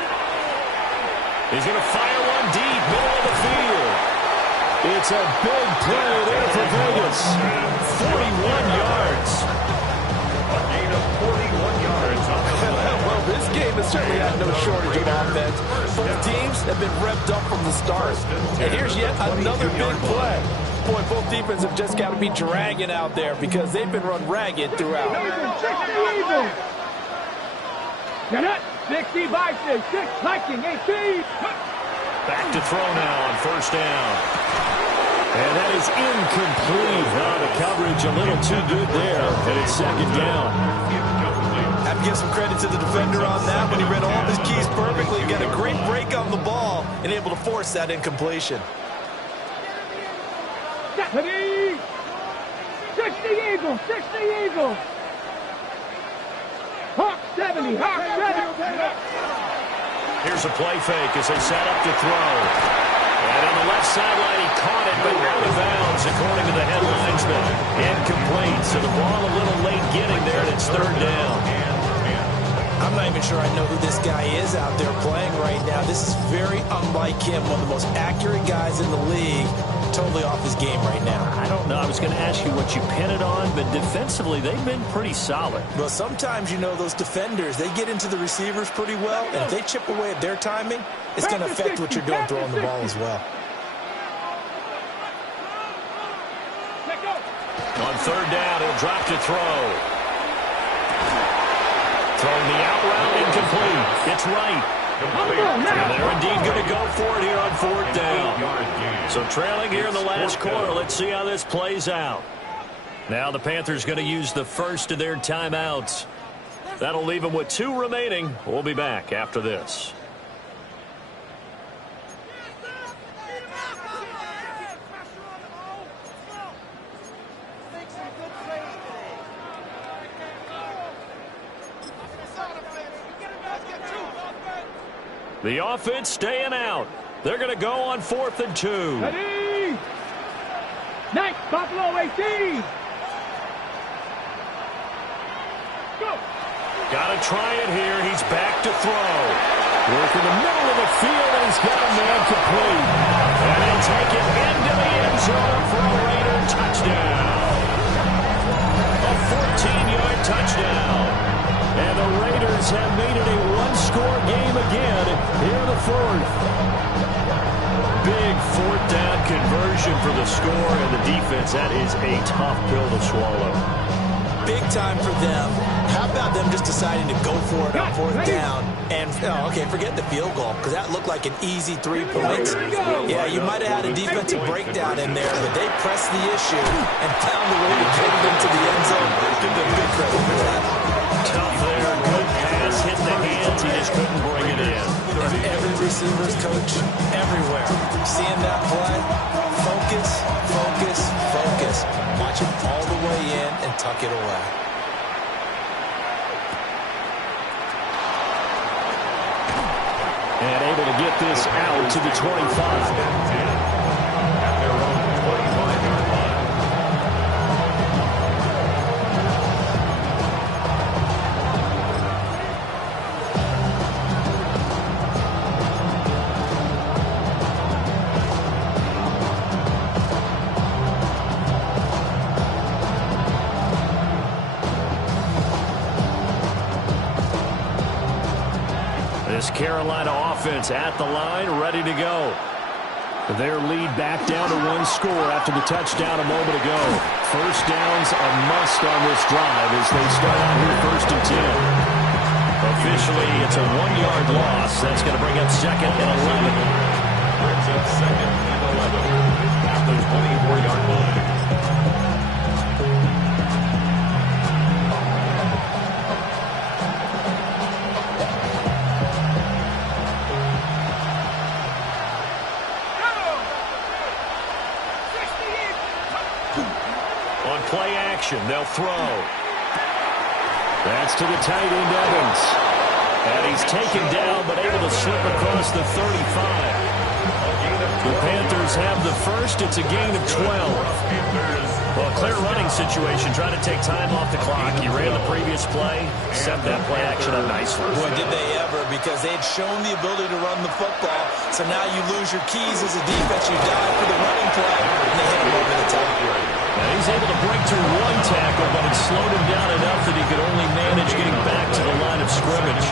He's going to fire one deep, middle of the field. It's a big play there for Vegas. 41 yards. A gain of 41 yards on the play. Well, this game has certainly had no shortage of offense. Both teams have been revved up from the start. And here's yet another big play. Boy, both defenses have just got to be dragging out there because they've been run ragged throughout. 60 Vikings, 6 Viking, 18. Back to throw now on first down. And that is incomplete. The coverage a little too good there, and it's second down. Have to give some credit to the defender on that when he read all of his keys perfectly. Got a great break on the ball and able to force that incompletion. 60 Eagles, 60 Eagles. Hawk 70, Hawk 70. Here's a play fake as they set up to throw. And on the left sideline, he caught it, but out of bounds, according to the head linesman. Incomplete, so the ball a little late getting there, and it's third down. I'm not even sure I know who this guy is out there playing right now. This is very unlike him, one of the most accurate guys in the league. Totally off his game right now. I don't know. I was going to ask you what you pin it on, but defensively, they've been pretty solid. Well, sometimes, you know, those defenders, they get into the receivers pretty well, and if they chip away at their timing, it's going to affect what you're doing throwing the ball as well. On third down, he'll drop to throw. Throwing the out route, incomplete. It's right. And they're indeed going to go for it here on fourth down. So trailing here in the last quarter. Let's see how this plays out. Now the Panthers going to use the first of their timeouts. That'll leave them with 2 remaining. We'll be back after this. The offense staying out. They're going to go on 4th and 2. Ready? Next, Buffalo 18. Go. Got to try it here. He's back to throw. Work in the middle of the field, and he's got a man complete. And he'll take it into the end zone for a Raider touchdown. A 14-yard touchdown. And the Raiders have made it a one-score game again here in the 4th. Big 4th down conversion for the score, and the defense, that is a tough pill to swallow. Big time for them. How about them just deciding to go for it on 4th down? And, okay, forget the field goal, because that looked like an easy 3 points. Yeah, you might have had a defensive breakdown in there, but they pressed the issue and found a way to get it into the end zone. Give them big credit for that. Tough there, good pass, hit the hands, he just couldn't bring it in. And every receiver's coach, everywhere, seeing that play, focus, focus, focus. Watch it all the way in and tuck it away. And able to get this out to the 25. At their own 25-yard line. This Carolina offense at the line, ready to go. Their lead back down to 1 score after the touchdown a moment ago. First down's a must on this drive as they start out here 1st and 10. Officially, it's a 1-yard loss. That's going to bring up 2nd and 11. Brings up 2nd and 11 at the 24-yard line. Play action, they'll throw. That's to the tight end, Evans. And he's taken down, but able to slip across the 35. The Panthers have the first. It's a gain of 12. Well, a clear running situation, trying to take time off the clock. He ran the previous play, set that play action up nicely. Boy, did they ever, because they had shown the ability to run the football. So now you lose your keys as a defense. You dive for the running play, and they hit him over the top. Now he's able to break through one tackle, but it slowed him down enough that he could only manage getting back to the line of scrimmage.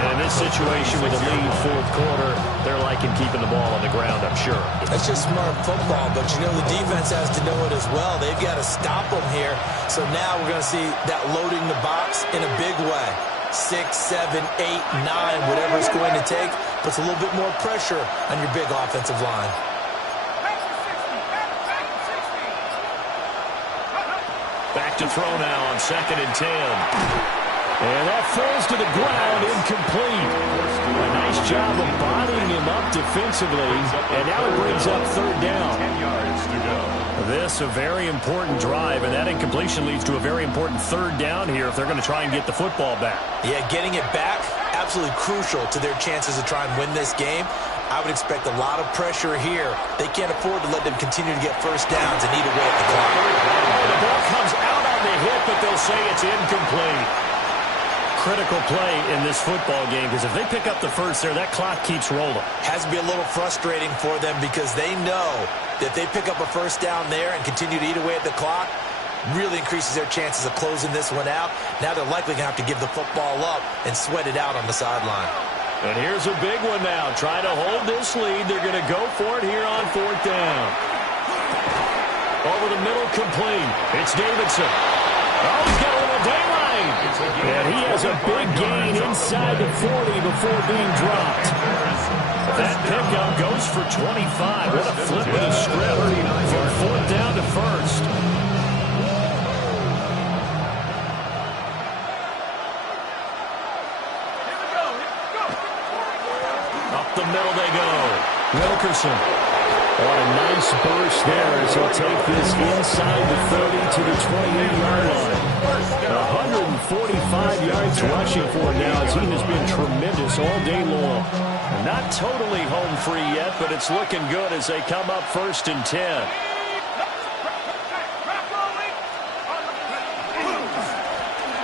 And in this situation with a lead fourth quarter, they're liking keeping the ball on the ground, I'm sure. That's just smart football, but you know the defense has to know it as well. They've got to stop them here. So now we're going to see that loading the box in a big way. 6, 7, 8, 9, whatever it's going to take, puts a little bit more pressure on your big offensive line. Back to throw now on 2nd and 10. And that falls to the ground, incomplete. A nice job of bodying him up defensively, and now it brings up 3rd down. 10 yards to go. This a very important drive, and that incompletion leads to a very important 3rd down here if they're going to try and get the football back. Yeah, getting it back, absolutely crucial to their chances to try and win this game. I would expect a lot of pressure here. They can't afford to let them continue to get first downs and eat away at the clock. The ball comes out on the hit, but they'll say it's incomplete. Critical play in this football game, because if they pick up the first there, that clock keeps rolling. Has to be a little frustrating for them because they know that if they pick up a first down there and continue to eat away at the clock, really increases their chances of closing this one out. Now they're likely going to have to give the football up and sweat it out on the sideline. And here's a big one now. Trying to hold this lead. They're going to go for it here on 4th down. Over the middle, complete. It's Davidson. Oh, he's got a little daylight. And he has a big gain inside the 40 before being dropped. That pickup goes for 25. What a flip of the script from 4th down to 1st. Up the middle they go. Wilkerson. What a nice burst there as he'll take this inside the 30 to the 28-yard line. 145 yards rushing for him now as he has been tremendous all day long. Not totally home free yet, but it's looking good as they come up 1st and 10.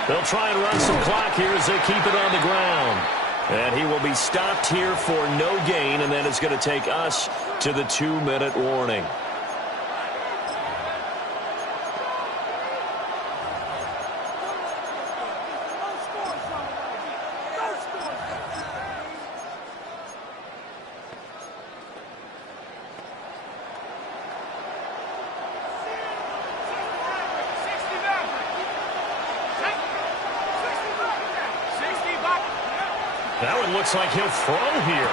They'll try and run some clock here as they keep it on the ground. And he will be stopped here for no gain, and then it's going to take us to the 2-minute warning. That one looks like he'll throw here.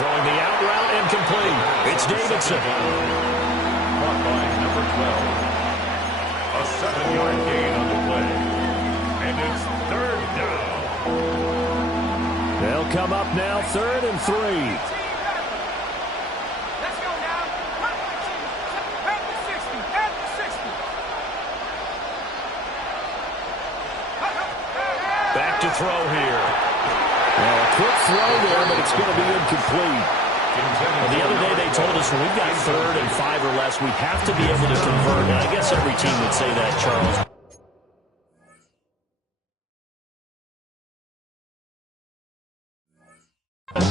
Throwing the out route incomplete. It's Davidson. Caught by number 12. A 7-yard gain on the play. And it's 3rd down. They'll come up now 3rd and 3. Let's go now. At the 60. At the 60. Back to throw here. Well, a quick throw there, but it's going to be incomplete. Well, the other day they told us when we've got 3rd and 5 or less, we have to be able to convert. And I guess every team would say that, Charles.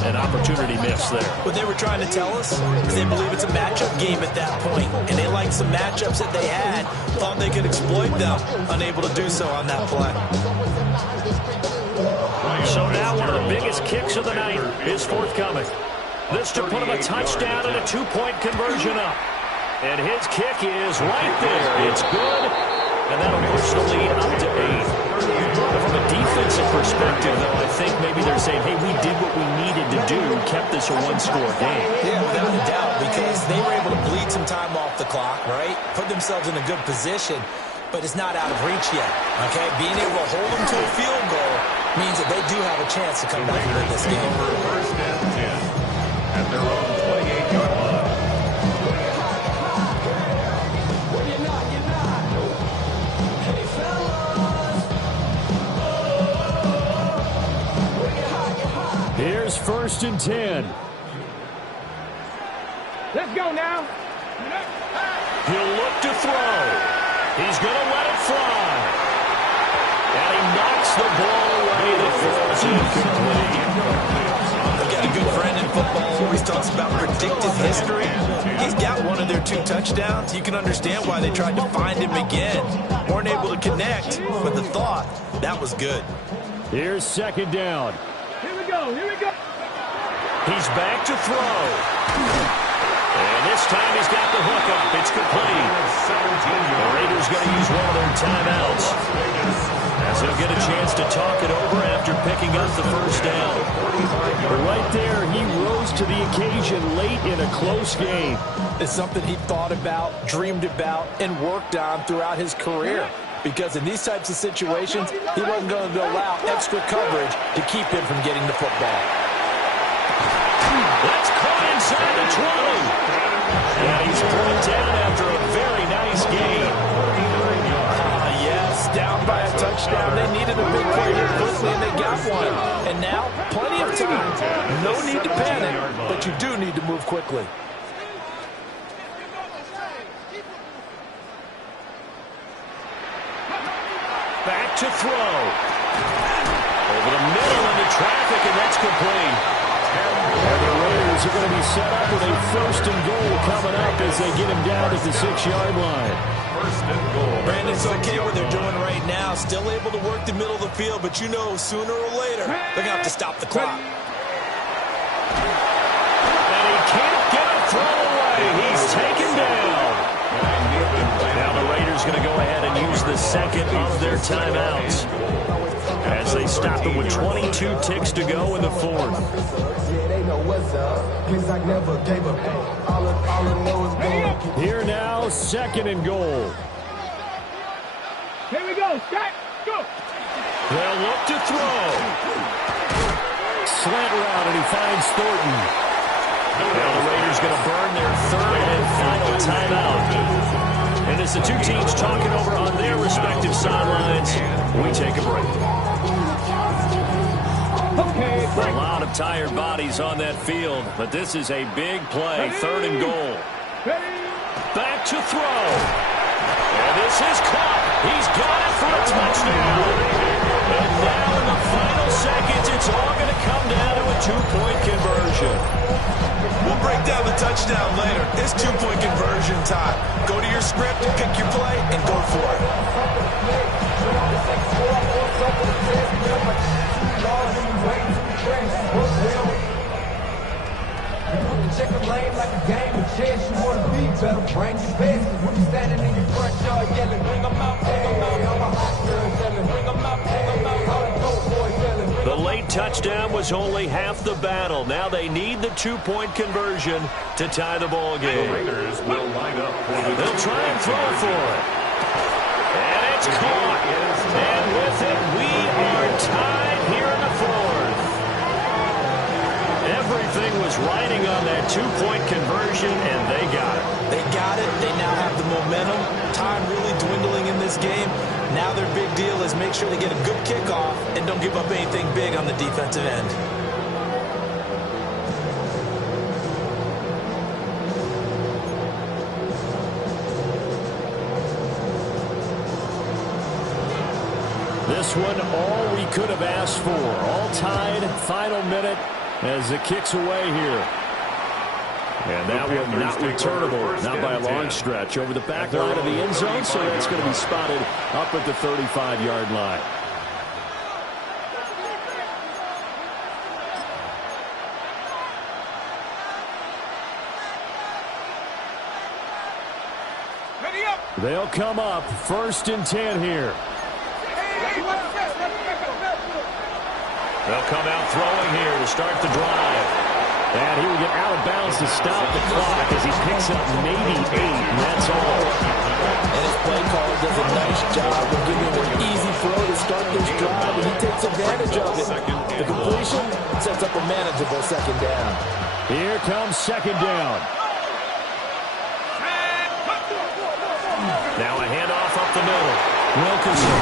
An opportunity miss there. What they were trying to tell us is they believe it's a matchup game at that point, and they liked some matchups that they had, thought they could exploit them, unable to do so on that play. So now one of the biggest kicks of the night is forthcoming. This to put him a touchdown and a 2-point conversion up. And his kick is right there. It's good, and that'll push the lead up to 8. From a defensive perspective, though, I think maybe they're saying, hey, we did what we needed to do, kept this a 1-score game. Yeah, without a doubt, because they were able to bleed some time off the clock, right? Put themselves in a good position, but it's not out of reach yet, okay? Being able to hold them to a field goal means that they do have a chance to come back and win this game. First and 10 at their own 28-yard line. Here's 1st and 10. Let's go now. He'll look to throw. He's going to let it fly. And he knocks the ball away. The throw is incomplete. I've got a good friend in football who always talks about predictive history. He's got one of their 2 touchdowns. You can understand why they tried to find him again. Weren't able to connect, but the thought, that was good. Here's second down. Here we go. Here we go. He's back to throw. And this time he's got the hook up. It's complete. The Raiders going to use one of their timeouts, as they'll get a chance to talk it over after picking up the first down. Right there, he rose to the occasion late in a close game. It's something he thought about, dreamed about, and worked on throughout his career. Because in these types of situations, he wasn't going to allow extra coverage to keep him from getting the football. That's caught inside the 20. And he's brought down after a very nice game. Yes, down by a touchdown. They needed a big play here quickly, and they got one. And now, plenty of time. No need to panic, but you do need to move quickly. Back to throw. Over the middle into traffic, and that's complete. And the Raiders are going to be set up with a first and goal coming up as they get him down at the 6-yard line. First and goal. Brandon, it's okay what they're doing right now. Still able to work the middle of the field, but you know sooner or later they're going to have to stop the clock. And he can't get a throw away. He's taken down. Now the Raiders going to go ahead and use the second of their timeouts as they stop it with 22 ticks to go in the fourth. Here now, second and goal. Here we go. Scott, go. They'll look to throw. Slant route, and he finds Thornton. Now the Raiders going to burn their third and final timeout. And as the two teams talking over on their respective sidelines, we take a break. A lot of tired bodies on that field, but this is a big play, third and goal. Back to throw. And this is caught. He's got it for a touchdown. And now in the final seconds, it's all going to come down to a two-point conversion. We'll break down the touchdown later. It's two-point conversion time. Go to your script, pick your play, and go for it. Check the lane like a game of chess. You want to be better, bring your best. When you standing in your front yard yelling, bring them out, bring them out. I'm a hot girl yelling, bring them out, bring them out. All the dope boys yelling. The late touchdown was only half the battle. Now they need the two-point conversion to tie the ball game. The Raiders will line up for the They'll try and throw for it. And it's caught. And with it, we are tied here in the fourth. Everything was riding on that two-point conversion, and they got it. They got it. They now have the momentum. Time really dwindling in this game. Now their big deal is make sure they get a good kickoff and don't give up anything big on the defensive end. This one, all we could have asked for. All tied, final minute as it kicks away here. And that one not returnable, not by a long stretch, over the back line of the end zone, so that's going to be spotted up at the 35-yard line. They'll come up, 1st and 10 here. They'll come out throwing here to start the drive. And he will get out of bounds to stop the clock as he picks up maybe 8, and that's all. And his play caller does a nice job of giving him an easy throw to start this drive, and he takes advantage of it. The completion sets up a manageable second down. Here comes second down. Now a handoff up the middle. Wilkinson.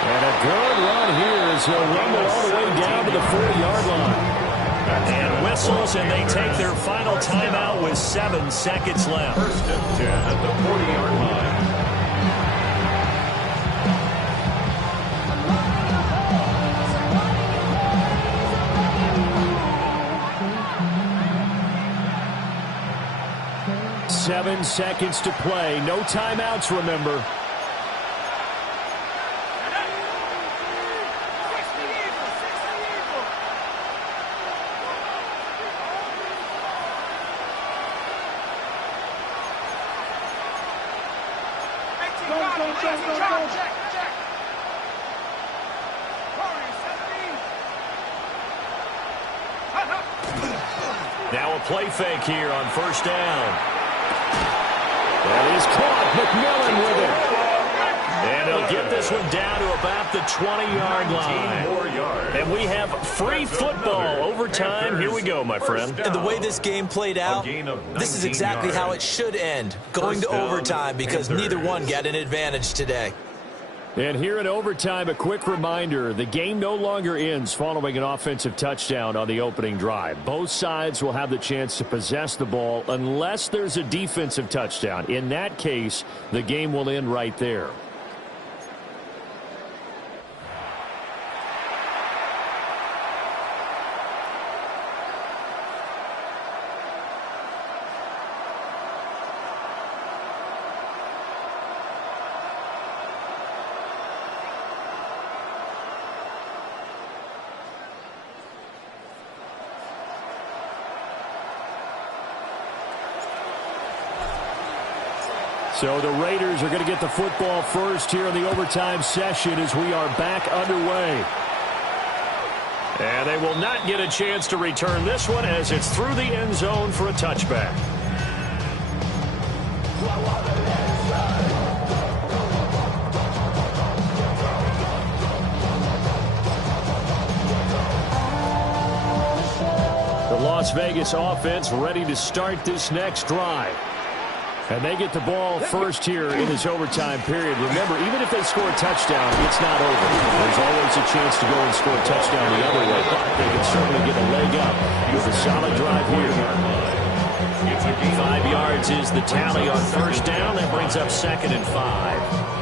And a good run here as he'll rumble all the way down to the 40-yard line. And with whistles, and they take their final timeout with 7 seconds left. First and 10 at the 40-yard line. Seven seconds to play. No timeouts, remember. Now a play fake here on first down. That is caught. McMillan with it. And he'll get this one down to about the 20-yard line. And we have free football. Overtime. Here we go, my friend. And the way this game played out, this is exactly how it should end. Going to overtime because neither one got an advantage today. And here in overtime, a quick reminder, the game no longer ends following an offensive touchdown on the opening drive. Both sides will have the chance to possess the ball unless there's a defensive touchdown. In that case, the game will end right there. So the Raiders are going to get the football first here in the overtime session as we are back underway. And they will not get a chance to return this one as it's through the end zone for a touchback. The Las Vegas offense ready to start this next drive. And they get the ball first here in this overtime period. Remember, even if they score a touchdown, it's not over. There's always a chance to go and score a touchdown the other way, but they can certainly get a leg up with a solid drive here. 5 yards is the tally on first down. That brings up 2nd and 5.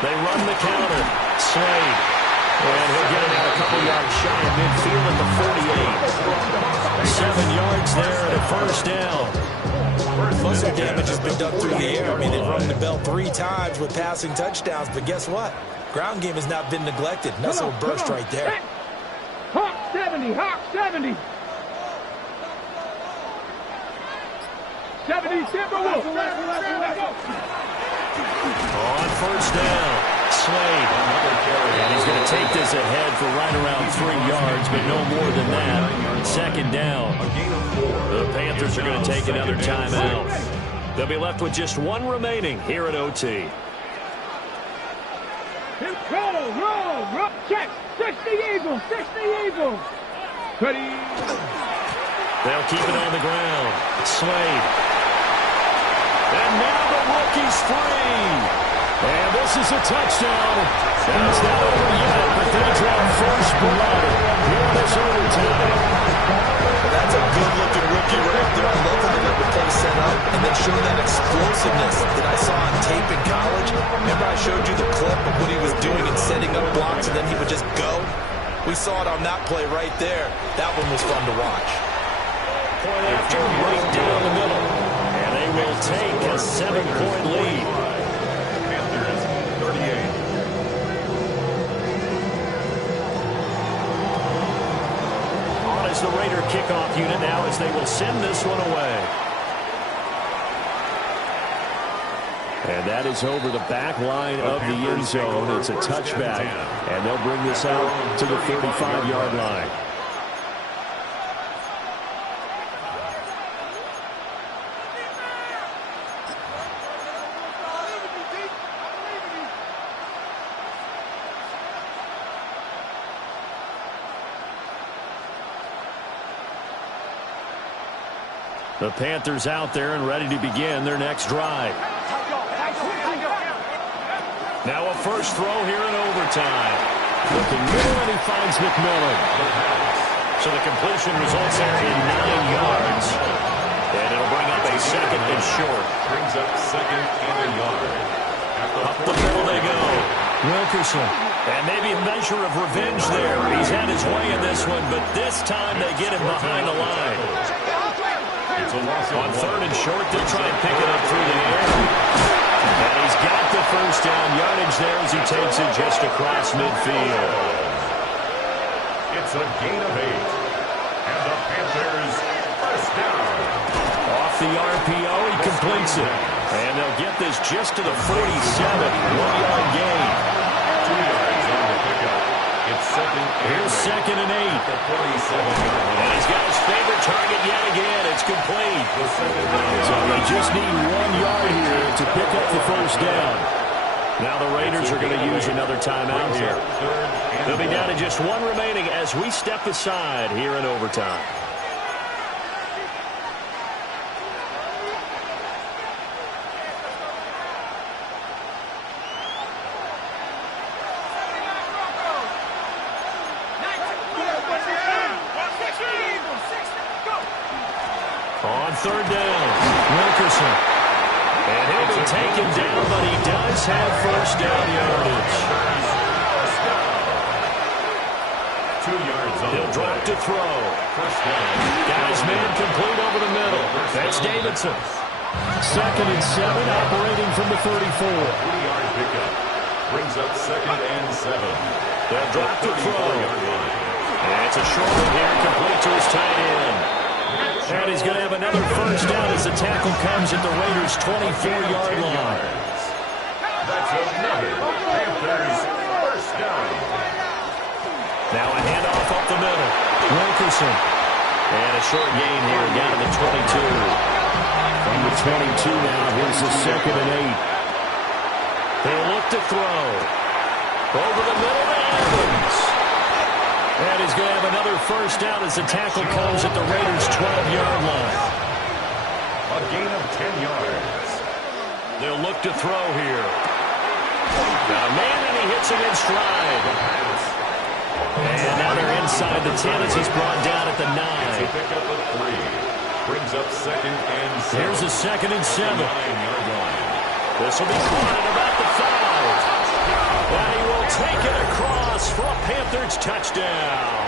They run the counter. Slade. And he'll get it out a couple yards shy of midfield at the 48. 7 yards there and a first down. Most of the damage has been done through the air. I mean, they've rung the bell 3 times with passing touchdowns, but guess what? Ground game has not been neglected. Nice little burst right there. Hawk 70, Hawk 70. 70 Timberwolves. On first down, Slade. And he's going to take this ahead for right around 3 yards, but no more than that. 2nd down. The Panthers are going to take another timeout. They'll be left with just 1 remaining here at OT. Roll, check. 60 Eagles, 60 Eagles. Ready. They'll keep it on the ground. Slade. And now the rookie's free. And this is a touchdown. And it's not over yet, but they draw first blood here in this overtime. That's a good-looking rookie right there. I love how they got the play set up and then show that explosiveness that I saw on tape in college. Remember I showed you the clip of what he was doing and setting up blocks and then he would just go? We saw it on that play right there. That one was fun to watch. Point after right down the middle. And they will take a 7-point lead. Panthers, 38. As the Raider kickoff unit now as they will send this one away. And that is over the back line of the end zone. It's a touchback, and they'll bring this out to the 35-yard line. The Panthers out there and ready to begin their next drive. Now a first throw here in overtime. Looking middle, and he finds McMillan. So the completion results there in 9 yards. And it'll bring up a second and short. Brings up second and a yard. Up the middle they go. Wilkerson. And maybe a measure of revenge there. He's had his way in this one, but this time they get him behind the line. On third and short, they'll try and pick it up through the air. And he's got the first down yardage there as he takes it just across midfield. It's a gain of 8. And the Panthers first down. Off the RPO, he completes it. And they'll get this just to the 47. 1-yard gain. 2 yards on the pickup. It's Here's second and 8. And he's got his favorite target yet again. It's complete. So they just need 1 yard here to pick up the first down. Now the Raiders are going to use another timeout here. They'll be down to just 1 remaining as we step aside here in overtime. On third down, Wilkerson. And he'll be taken down, but he does have first down yardage. 2 yards on He'll drop to throw. Got his man complete over the middle. That's Davidson. Second and 7, operating from the 34. 3-yard pickup. Brings up second and 7. They'll drop to throw. And it's a short one here, complete to his tight end. And he's going to have another first down as the tackle comes at the Raiders' 24-yard line. That's another Panthers first down. Now a handoff up the middle. Wilkerson. And a short gain here down to the 22. From the 22 now, here's the second and 8. They'll look to throw. Over the middle to Evans. And he's going to have another first down as the tackle comes at the Raiders' 12-yard line. A gain of 10 yards. They'll look to throw here. Got a man, and he hits him in stride. And now they're inside the 10 as he's brought down at the 9. Pick up a 3. Brings up second and 7. Here's a second and 7. 9-yard line. This will be caught at about the 5. And he will take it across for a Panthers touchdown.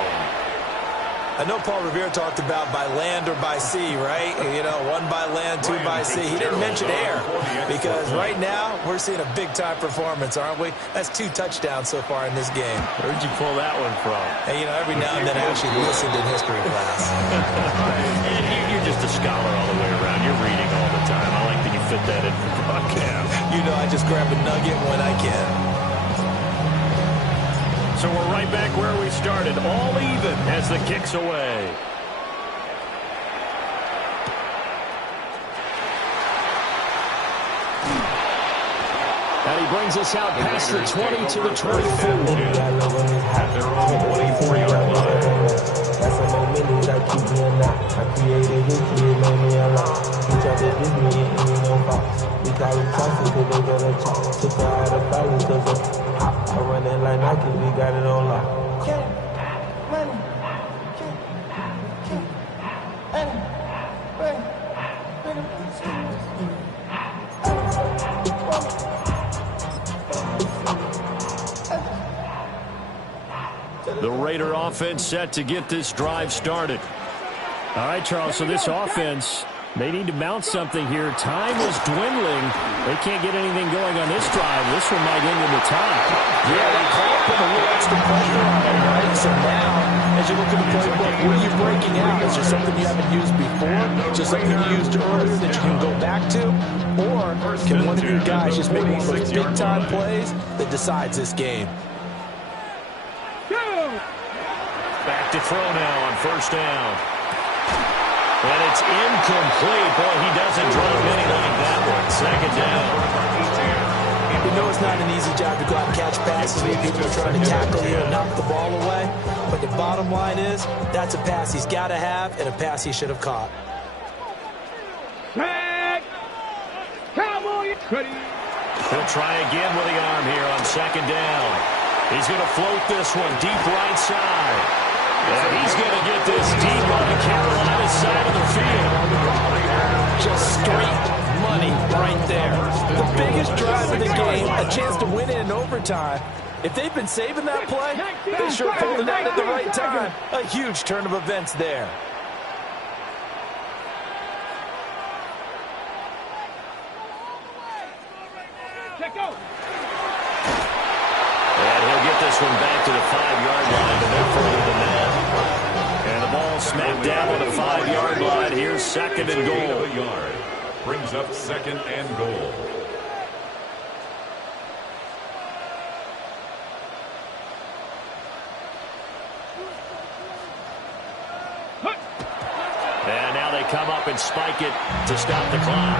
I know Paul Revere talked about by land or by sea, right? You know, 1 by land, 2 by sea. He didn't mention air because right now we're seeing a big-time performance, aren't we? That's 2 touchdowns so far in this game. Where'd you pull that one from? Hey, you know, every now and then I actually listened in history class. And you're just a scholar all the way around. You're reading all the time. I like that you fit that in for broadcast. You know, I just grab a nugget when I can. So we're right back where we started, all even as the kick's away. And he brings us out past the 20 to the 24. At their own 24-yard line. That's some more millions that keep me in that. I created history, it made me a lot. He tried to diss me, it ain't no fault. We call it toxic, cause they gonna chop. Took her out of balance, cause I run it like Nike, we got it on lock. The Raider offense set to get this drive started. All right, Charles, so this offense, they need to mount something here. Time is dwindling. They can't get anything going on this drive. This one might end in the tie. Yeah, they call up with a little extra pressure on them, right? So now, as you look at the playbook, what are you breaking out? Is there something you haven't used before? Is there something you used earlier that you can go back to? Or can one of your guys just make one of those big-time plays that decides this game? Back to throw now on first down. And it's incomplete. Boy, he doesn't drop any like that one. Second down. You know it's not an easy job to go out and catch passes when people are trying to tackle you and knock the ball away. But the bottom line is, that's a pass he's got to have and a pass he should have caught. Ready. He'll try again with the arm here on second down. He's going to float this one deep right side. And he's going to get this deep on the Carolina side of the field. Just straight money right there. The biggest drive of the game, a chance to win it in overtime. If they've been saving that play, they sure pulled it out at the right time. A huge turn of events there. And he'll get this one back to the 5-yard line, but no further than that. And the ball smacked down on the 5-yard line. Here's second and goal. Brings up second and goal. And now they come up and spike it to stop the clock.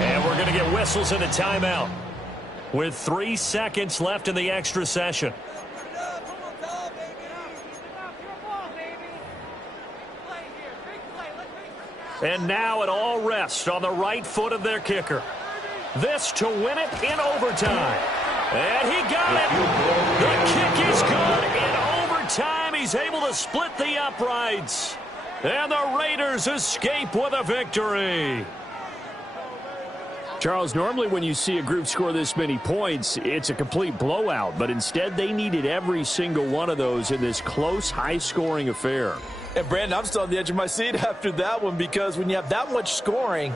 And we're going to get whistles and a timeout with 3 seconds left in the extra session. And now it all rests on the right foot of their kicker. This to win it in overtime. And he got it. The kick is good. In overtime, he's able to split the uprights. And the Raiders escape with a victory. Charles, normally when you see a group score this many points, it's a complete blowout. But instead, they needed every single one of those in this close, high-scoring affair. And, Brandon, I'm still on the edge of my seat after that one, because when you have that much scoring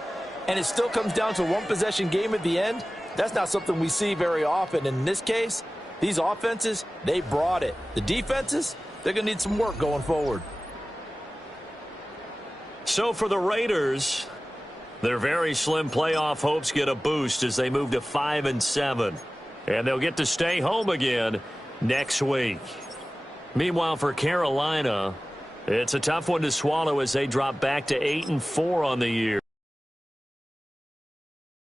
and it still comes down to a one-possession game at the end, that's not something we see very often. And in this case, these offenses, they brought it. The defenses, they're going to need some work going forward. So for the Raiders, their very slim playoff hopes get a boost as they move to 5-7. And they'll get to stay home again next week. Meanwhile, for Carolina, it's a tough one to swallow as they drop back to 8-4 on the year.